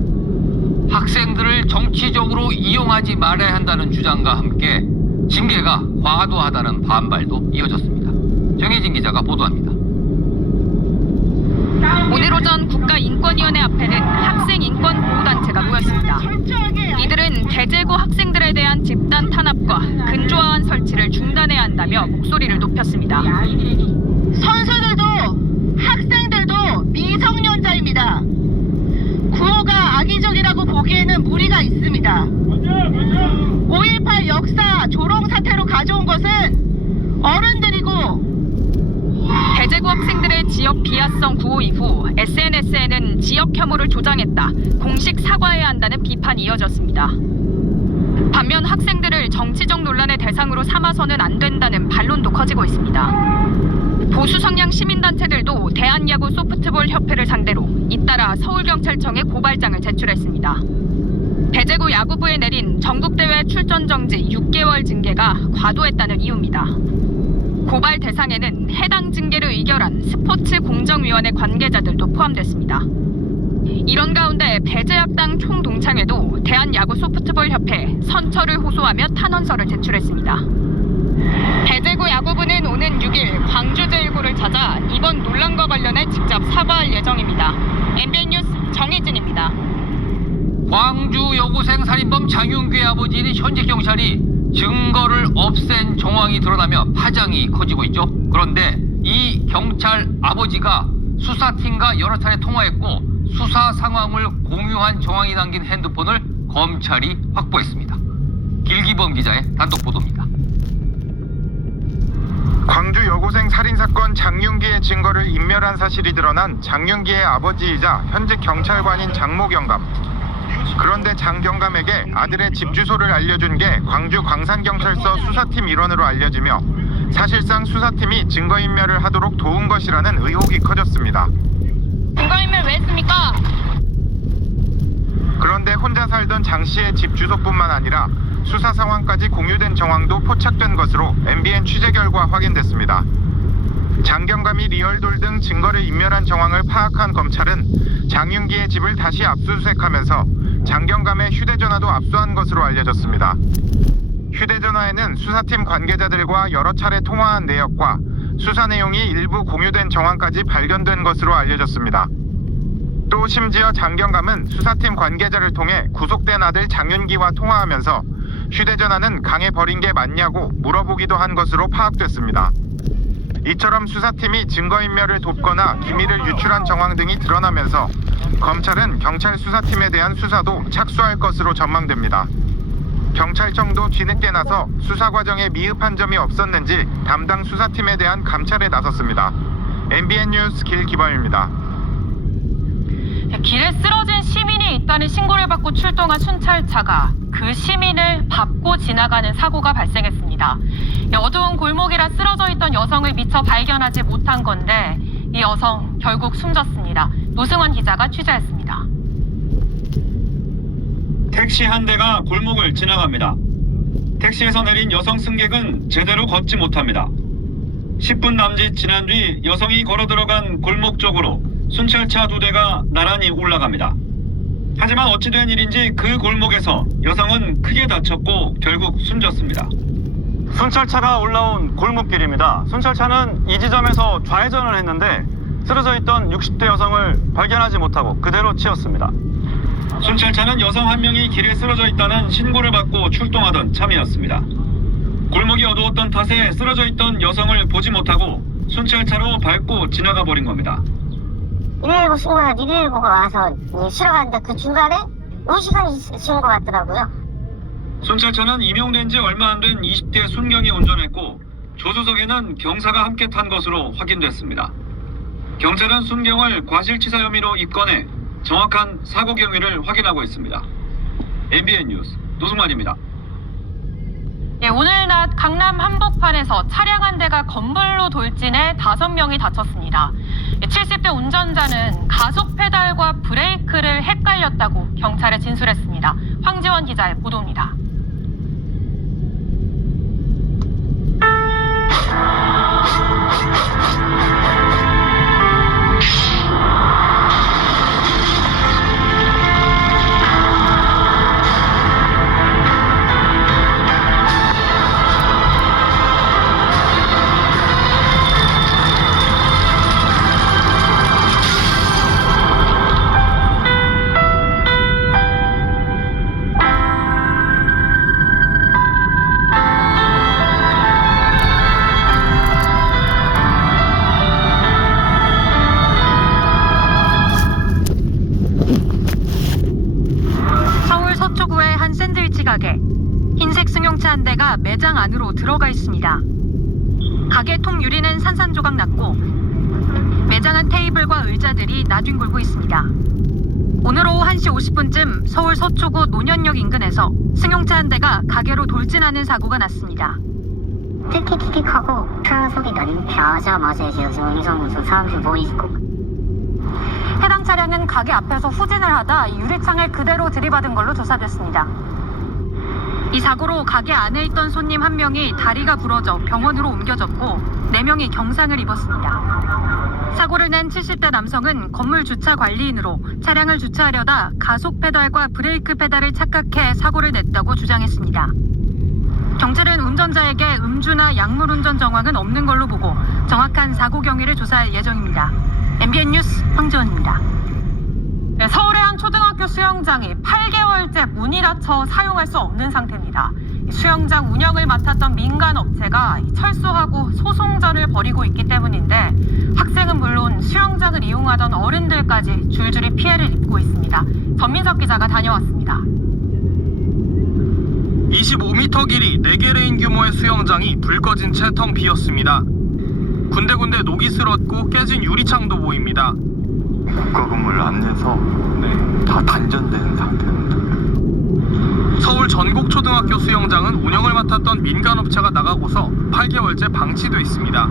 학생들을 정치적으로 이용하지 말아야 한다는 주장과 함께 징계가 과도하다는 반발도 이어졌습니다. 정혜진 기자가 보도합니다. 오늘 오전 국가인권위원회 앞에는 학생인권보호단체가 모였습니다. 이들은 배제고 학생들에 대한 집단 탄압과 근조화한 설치를 중단해야 한다며 목소리를 높였습니다. 선수들도 학생들도 미성년자입니다. 구호가 악의적이라고 보기에는 무리가 있습니다. 5.18 역사 조롱 사태로 가져온 것은 어른들이고 배제고 학생들의 지역 비하성 구호 이후 SNS에는 지역 혐오를 조장했다, 공식 사과해야 한다는 비판이 이어졌습니다. 반면 학생들을 정치적 논란의 대상으로 삼아서는 안 된다는 반론도 커지고 있습니다. 보수 성향 시민단체들도 대한야구 소프트볼 협회를 상대로 잇따라 서울경찰청에 고발장을 제출했습니다. 배제고 야구부에 내린 전국대회 출전 정지 6개월 징계가 과도했다는 이유입니다. 고발 대상에는 해당 징계를 의결한 스포츠공정위원회 관계자들도 포함됐습니다. 이런 가운데 배제학당 총동창회도 대한야구소프트볼협회에 선처를 호소하며 탄원서를 제출했습니다. 배제고 야구부는 오는 6일 광주제1고를 찾아 이번 논란과 관련해 직접 사과할 예정입니다. MBN 뉴스 정혜진입니다. 광주 여고생 살인범 장윤규의 아버지인 현직 경찰이 증거를 없앤 정황이 드러나며 파장이 커지고 있죠. 그런데 이 경찰 아버지가 수사팀과 여러 차례 통화했고 수사 상황을 공유한 정황이 담긴 핸드폰을 검찰이 확보했습니다. 길기범 기자의 단독 보도입니다. 광주 여고생 살인사건 장윤기의 증거를 인멸한 사실이 드러난 장윤기의 아버지이자 현직 경찰관인 장모 경감. 그런데 장 경감에게 아들의 집 주소를 알려준 게 광주 광산경찰서 수사팀 일원으로 알려지며 사실상 수사팀이 증거인멸을 하도록 도운 것이라는 의혹이 커졌습니다. 증거인멸 왜 했습니까? 그런데 혼자 살던 장 씨의 집 주소뿐만 아니라 수사 상황까지 공유된 정황도 포착된 것으로 MBN 취재 결과 확인됐습니다. 장 경감이 리얼돌 등 증거를 인멸한 정황을 파악한 검찰은 장윤기의 집을 다시 압수수색하면서 장 경감의 휴대전화도 압수한 것으로 알려졌습니다. 휴대전화에는 수사팀 관계자들과 여러 차례 통화한 내역과 수사 내용이 일부 공유된 정황까지 발견된 것으로 알려졌습니다. 또 심지어 장 경감은 수사팀 관계자를 통해 구속된 아들 장윤기와 통화하면서 휴대전화는 강에 버린 게 맞냐고 물어보기도 한 것으로 파악됐습니다. 이처럼 수사팀이 증거인멸을 돕거나 기밀을 유출한 정황 등이 드러나면서 검찰은 경찰 수사팀에 대한 수사도 착수할 것으로 전망됩니다. 경찰청도 뒤늦게 나서 수사 과정에 미흡한 점이 없었는지 담당 수사팀에 대한 감찰에 나섰습니다. MBN 뉴스 길기범입니다. 길에 쓰러진 시민이 있다는 신고를 받고 출동한 순찰차가 그 시민을 밟고 지나가는 사고가 발생했습니다. 어두운 골목이라 쓰러져 있던 여성을 미처 발견하지 못한 건데 이 여성 결국 숨졌습니다. 노승환 기자가 취재했습니다. 택시 한 대가 골목을 지나갑니다. 택시에서 내린 여성 승객은 제대로 걷지 못합니다. 10분 남짓 지난 뒤 여성이 걸어 들어간 골목 쪽으로 순찰차 2대가 나란히 올라갑니다. 하지만 어찌된 일인지 그 골목에서 여성은 크게 다쳤고 결국 숨졌습니다. 순찰차가 올라온 골목길입니다. 순찰차는 이 지점에서 좌회전을 했는데 쓰러져 있던 60대 여성을 발견하지 못하고 그대로 치웠습니다. 순찰차는 여성 한 명이 길에 쓰러져 있다는 신고를 받고 출동하던 참이었습니다. 골목이 어두웠던 탓에 쓰러져 있던 여성을 보지 못하고 순찰차로 밟고 지나가 버린 겁니다. 119 신고가 119가 와서 실어 갔는데 그 중간에 5시간이 지은 것 같더라고요. 순찰차는 임용된 지 얼마 안 된 20대 순경이 운전했고 조수석에는 경사가 함께 탄 것으로 확인됐습니다. 경찰은 순경을 과실치사 혐의로 입건해 정확한 사고 경위를 확인하고 있습니다. MBN 뉴스 노승만입니다. 오늘 낮 강남 한복판에서 차량 한 대가 건물로 돌진해 5명이 다쳤습니다. 70대 운전자는 가속 페달과 브레이크를 헷갈렸다고 경찰에 진술했습니다. 황지원 기자의 보도입니다. 가게. 흰색 승용차 한 대가 매장 안으로 들어가 있습니다. 가게 통 유리는 산산조각 났고 매장 안 테이블과 의자들이 나뒹굴고 있습니다. 오늘 오후 1시 50분쯤 서울 서초구 논현역 인근에서 승용차 한 대가 가게로 돌진하는 사고가 났습니다. 틱틱틱틱하고 차 소리 나자마자 이제 여기서 사람들이 모이고 해당 차량은 가게 앞에서 후진을 하다 유리창을 그대로 들이받은 걸로 조사됐습니다. 이 사고로 가게 안에 있던 손님 한 명이 다리가 부러져 병원으로 옮겨졌고 4명이 경상을 입었습니다. 사고를 낸 70대 남성은 건물 주차 관리인으로 차량을 주차하려다 가속 페달과 브레이크 페달을 착각해 사고를 냈다고 주장했습니다. 경찰은 운전자에게 음주나 약물 운전 정황은 없는 걸로 보고 정확한 사고 경위를 조사할 예정입니다. MBN 뉴스 황지원입니다. 서울의 한 초등학교 수영장이 8개월째 문이 닫혀 사용할 수 없는 상태입니다. 수영장 운영을 맡았던 민간 업체가 철수하고 소송전을 벌이고 있기 때문인데 학생은 물론 수영장을 이용하던 어른들까지 줄줄이 피해를 입고 있습니다. 전민석 기자가 다녀왔습니다. 25m 길이 4개 레인 규모의 수영장이 불 꺼진 채 텅 비었습니다. 군데군데 녹이 슬었고 깨진 유리창도 보입니다. 국가 건물 안에서 다 단전된 상태입니다. 서울 전곡초등학교 수영장은 운영을 맡았던 민간업체가 나가고서 8개월째 방치돼 있습니다.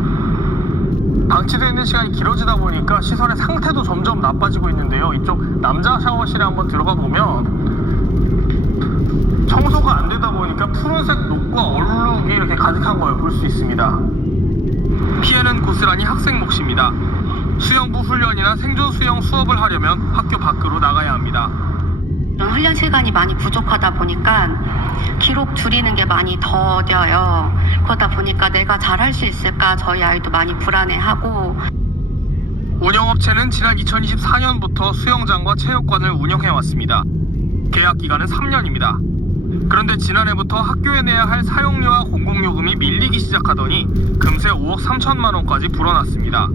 방치되어 있는 시간이 길어지다 보니까 시설의 상태도 점점 나빠지고 있는데요. 이쪽 남자 샤워실에 한번 들어가 보면 청소가 안 되다 보니까 푸른색 녹과 얼룩이 이렇게 가득한 걸 볼 수 있습니다. 피해는 고스란히 학생 몫입니다. 수영부 훈련이나 생존 수영 수업을 하려면 학교 밖으로 나가야 합니다. 훈련 시간이 많이 부족하다 보니까 기록 줄이는 게 많이 더뎌요. 그러다 보니까 내가 잘할 수 있을까 저희 아이도 많이 불안해하고. 운영업체는 지난 2024년부터 수영장과 체육관을 운영해왔습니다. 계약 기간은 3년입니다. 그런데 그런데 지난해부터 학교에 내야 할 사용료와 공공요금이 밀리기 시작하더니 금세 5억 3천만 원까지 불어났습니다.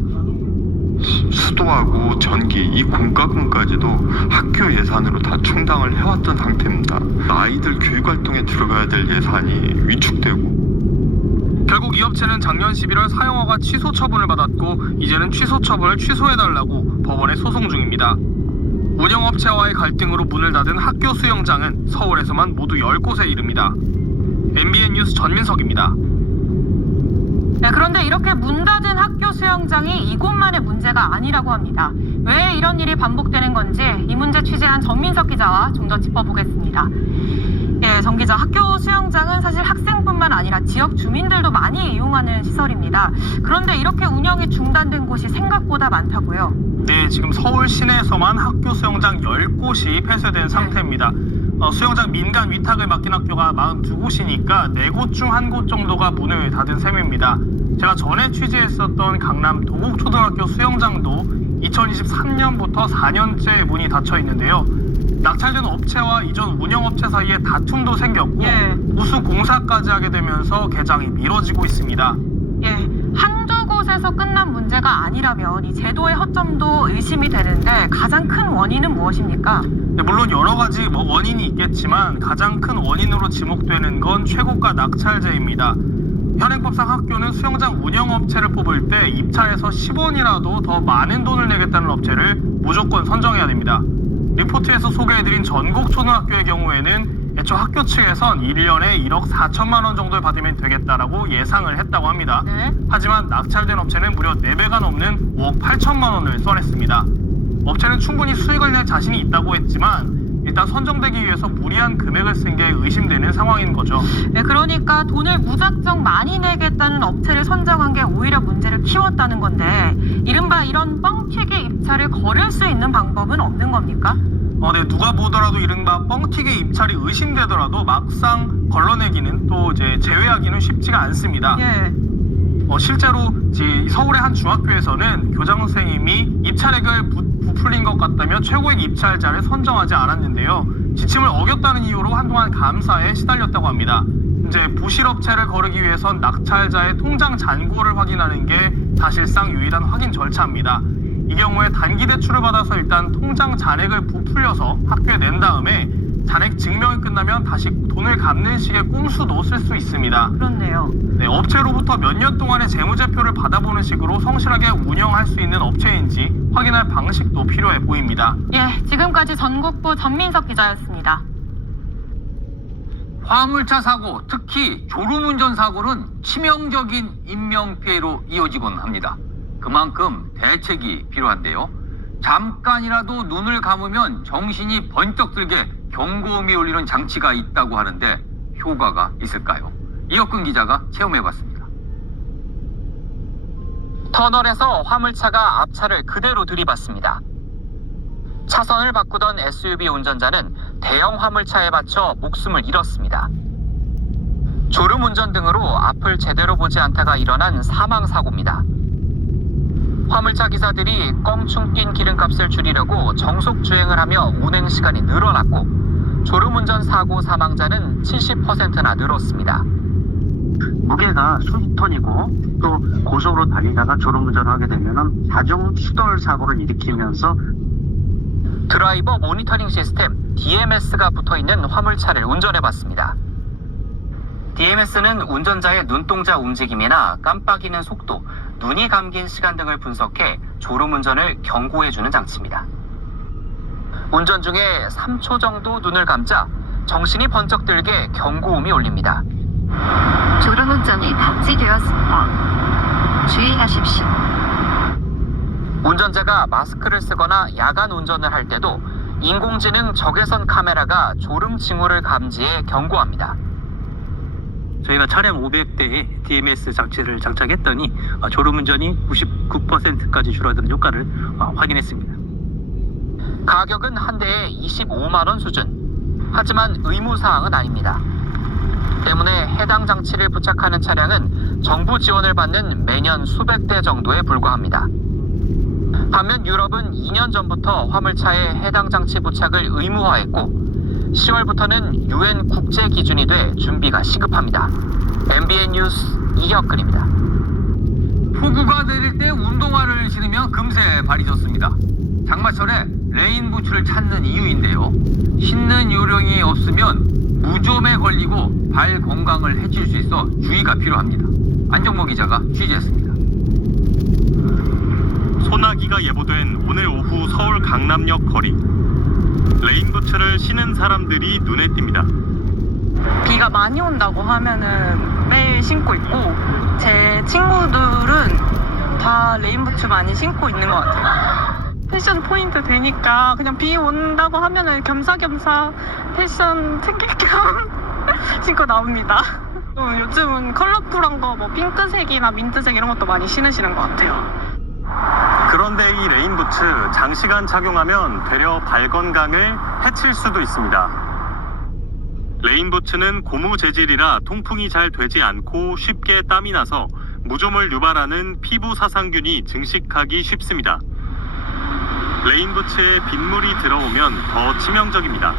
수도하고 전기, 이 공과금까지도 학교 예산으로 다 충당을 해왔던 상태입니다. 아이들 교육활동에 들어가야 될 예산이 위축되고, 결국 이 업체는 작년 11월 사용허가 취소 처분을 받았고 이제는 취소 처분을 취소해달라고 법원에 소송 중입니다. 운영업체와의 갈등으로 문을 닫은 학교 수영장은 서울에서만 모두 10곳에 이릅니다. MBN 뉴스 전민석입니다. 네, 그런데 이렇게 문 닫은 학교 수영장이 이곳만의 문제가 아니라고 합니다. 왜 이런 일이 반복되는 건지 이 문제 취재한 전민석 기자와 좀 더 짚어보겠습니다. 예, 정 기자, 학교 수영장은 사실 학생뿐만 아니라 지역 주민들도 많이 이용하는 시설입니다. 그런데 이렇게 운영이 중단된 곳이 생각보다 많다고요? 네, 지금 서울 시내에서만 학교 수영장 10곳이 폐쇄된 상태입니다. 수영장 민간 위탁을 맡긴 학교가 42곳이니까 4곳 중 1곳 정도가 문을 닫은 셈입니다. 제가 전에 취재했었던 강남 도곡초등학교 수영장도 2023년부터 4년째 문이 닫혀 있는데요. 낙찰된 업체와 이전 운영업체 사이에 다툼도 생겼고 우수 공사까지 하게 되면서 개장이 미뤄지고 있습니다. 예, 한두 곳에서 끝난 문제가 아니라면 이 제도의 허점도 의심이 되는데 가장 큰 원인은 무엇입니까? 네, 물론 여러 가지 원인이 있겠지만 가장 큰 원인으로 지목되는 건 최고가 낙찰제입니다. 현행법상 학교는 수영장 운영업체를 뽑을 때 입찰에서 10원이라도 더 많은 돈을 내겠다는 업체를 무조건 선정해야 됩니다. 리포트에서 소개해드린 전국초등학교의 경우에는 애초 학교 측에선 1년에 1억 4천만 원 정도를 받으면 되겠다라고 예상을 했다고 합니다. 하지만 낙찰된 업체는 무려 4배가 넘는 5억 8천만 원을 써냈습니다. 업체는 충분히 수익을 낼 자신이 있다고 했지만 일단 선정되기 위해서 무리한 금액을 쓴 게 의심되는 상황인 거죠. 네, 그러니까 돈을 무작정 많이 내겠다는 업체를 선정한 게 오히려 문제를 키웠다는 건데 이른바 이런 뻥튀기 입찰을 거를 수 있는 방법은 없는 겁니까? 네, 누가 보더라도 이른바 뻥튀기 입찰이 의심되더라도 막상 걸러내기는 또 이제 제외하기는 쉽지가 않습니다. 예. 실제로 서울의 한 중학교에서는 교장 선생님이 입찰액을 부풀린 것 같다며 최고액 입찰자를 선정하지 않았는데요. 지침을 어겼다는 이유로 한동안 감사에 시달렸다고 합니다. 이제 부실업체를 거르기 위해선 낙찰자의 통장 잔고를 확인하는 게 사실상 유일한 확인 절차입니다. 이 경우에 단기 대출을 받아서 일단 통장 잔액을 부풀려서 학교에 낸 다음에 잔액 증명이 끝나면 다시 돈을 갚는 식의 꼼수도 쓸 수 있습니다. 그렇네요. 네, 업체로부터 몇 년 동안의 재무제표를 받아보는 식으로 성실하게 운영할 수 있는 업체인지 확인할 방식도 필요해 보입니다. 예, 지금까지 전국부 전민석 기자였습니다. 화물차 사고, 특히 졸음운전 사고는 치명적인 인명피해로 이어지곤 합니다. 그만큼 대책이 필요한데요. 잠깐이라도 눈을 감으면 정신이 번쩍 들게 경고음이 울리는 장치가 있다고 하는데 효과가 있을까요? 이혁근 기자가 체험해봤습니다. 터널에서 화물차가 앞차를 그대로 들이받습니다. 차선을 바꾸던 SUV 운전자는 대형 화물차에 받쳐 목숨을 잃었습니다. 졸음운전 등으로 앞을 제대로 보지 않다가 일어난 사망사고입니다. 화물차 기사들이 껑충 뛴 기름값을 줄이려고 정속 주행을 하며 운행 시간이 늘어났고 졸음운전 사고 사망자는 70%나 늘었습니다. 무게가 수십 톤이고 또 고속으로 달리다가 졸음운전을 하게 되면은 자중 추돌 사고를 일으키면서 드라이버 모니터링 시스템 DMS가 붙어있는 화물차를 운전해봤습니다. DMS는 운전자의 눈동자 움직임이나 깜빡이는 속도, 눈이 감긴 시간 등을 분석해 졸음운전을 경고해주는 장치입니다. 운전 중에 3초 정도 눈을 감자 정신이 번쩍 들게 경고음이 울립니다. 졸음운전이 감지되었습니다. 주의하십시오. 운전자가 마스크를 쓰거나 야간 운전을 할 때도 인공지능 적외선 카메라가 졸음 징후를 감지해 경고합니다. 저희가 차량 500대에 DMS 장치를 장착했더니 졸음운전이 99%까지 줄어드는 효과를 확인했습니다. 가격은 한 대에 25만 원 수준. 하지만 의무사항은 아닙니다. 때문에 해당 장치를 부착하는 차량은 정부 지원을 받는 매년 수백 대 정도에 불과합니다. 반면 유럽은 2년 전부터 화물차에 해당 장치 부착을 의무화했고 10월부터는 UN 국제 기준이 돼 준비가 시급합니다. MBN 뉴스 이혁근입니다. 폭우가 내릴 때 운동화를 신으면 금세 발이 젖습니다. 장마철에 레인 부츠를 찾는 이유인데요. 신는 요령이 없으면 무좀에 걸리고 발 건강을 해칠 수 있어 주의가 필요합니다. 안정모 기자가 취재했습니다. 소나기가 예보된 오늘 오후 서울 강남역 거리. 레인부츠를 신은 사람들이 눈에 띕니다. 비가 많이 온다고 하면은 매일 신고 있고, 제 친구들은 다 레인부츠 많이 신고 있는 것 같아요. 패션 포인트 되니까 그냥 비 온다고 하면은 겸사겸사 패션 챙길 겸 신고 나옵니다. 요즘은 컬러풀한 거 뭐 핑크색이나 민트색 이런 것도 많이 신으시는 것 같아요. 그런데 이 레인부츠 장시간 착용하면 되려 발 건강을 해칠 수도 있습니다. 레인부츠는 고무 재질이라 통풍이 잘 되지 않고 쉽게 땀이 나서 무좀을 유발하는 피부 사상균이 증식하기 쉽습니다. 레인부츠에 빗물이 들어오면 더 치명적입니다.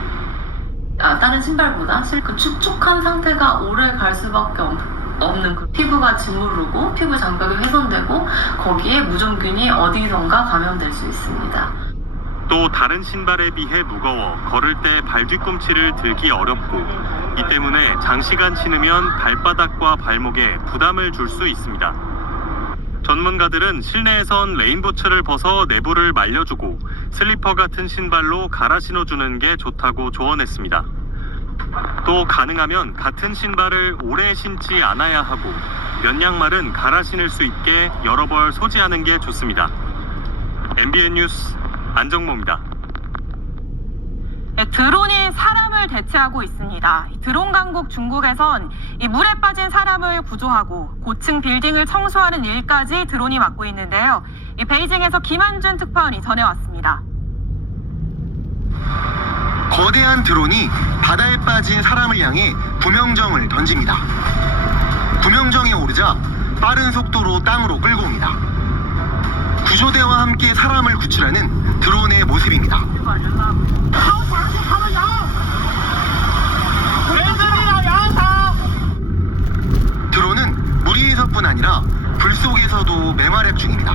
다른 신발보다 실크 축축한 상태가 오래 갈 수밖에 없는 그 피부가 짓무르고 피부 장벽이 훼손되고 거기에 무좀균이 어디선가 감염될 수 있습니다. 또 다른 신발에 비해 무거워 걸을 때 발 뒤꿈치를 들기 어렵고 이 때문에 장시간 신으면 발바닥과 발목에 부담을 줄 수 있습니다. 전문가들은 실내에선 레인부츠를 벗어 내부를 말려주고 슬리퍼 같은 신발로 갈아 신어주는 게 좋다고 조언했습니다. 또 가능하면 같은 신발을 오래 신지 않아야 하고 면 양말은 갈아 신을 수 있게 여러 벌 소지하는 게 좋습니다. MBN 뉴스 안정모입니다. 드론이 사람을 대체하고 있습니다. 드론 강국 중국에선 이 물에 빠진 사람을 구조하고 고층 빌딩을 청소하는 일까지 드론이 맡고 있는데요. 이 베이징에서 김한준 특파원이 전해왔습니다. 거대한 드론이 바다에 빠진 사람을 향해 구명정을 던집니다. 구명정에 오르자 빠른 속도로 땅으로 끌고 옵니다. 구조대와 함께 사람을 구출하는 드론의 모습입니다. 드론은 물 위에서뿐 아니라 불 속에서도 맹활약 중입니다.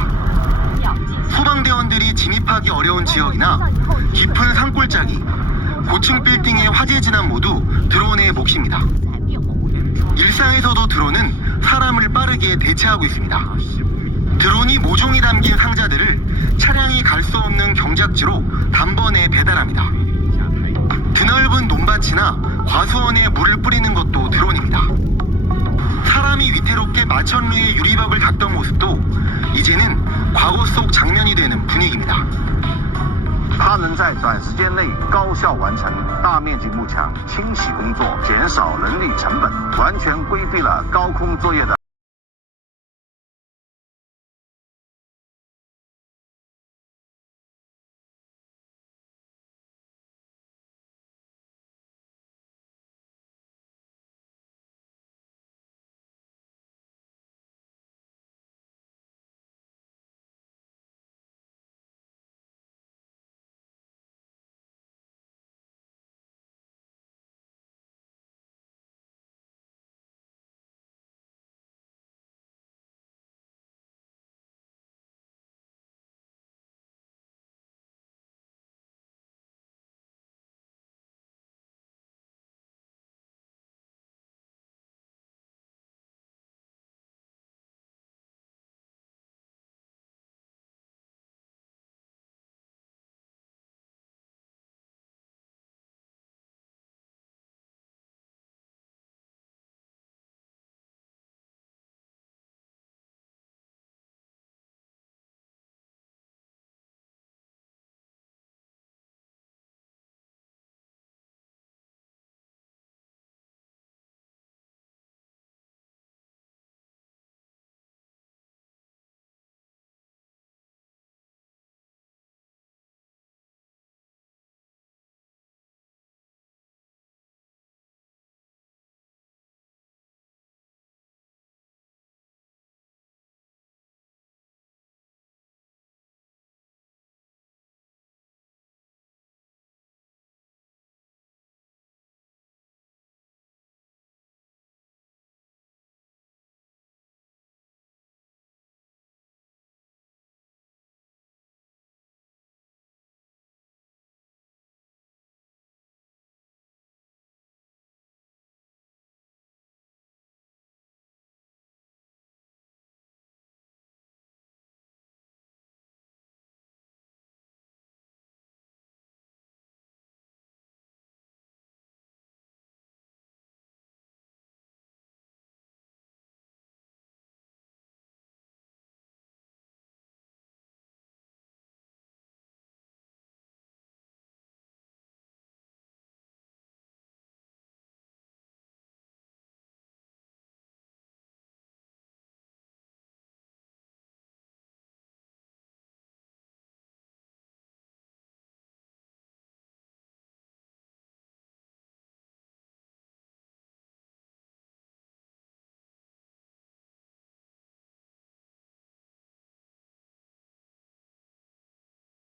소방대원들이 진입하기 어려운 지역이나 깊은 산골짜기, 고층 빌딩의 화재 진압 모두 드론의 몫입니다. 일상에서도 드론은 사람을 빠르게 대체하고 있습니다. 드론이 모종이 담긴 상자들을 차량이 갈 수 없는 경작지로 단번에 배달합니다. 드넓은 논밭이나 과수원에 물을 뿌리는 것도 드론입니다. 사람이 위태롭게 마천루에 유리벽을 닦던 모습도 이제는 과거 속 장면이 되는 분위기입니다. 它能在短时间内高效完成大面积幕墙清洗工作，减少人力成本，完全规避了高空作业的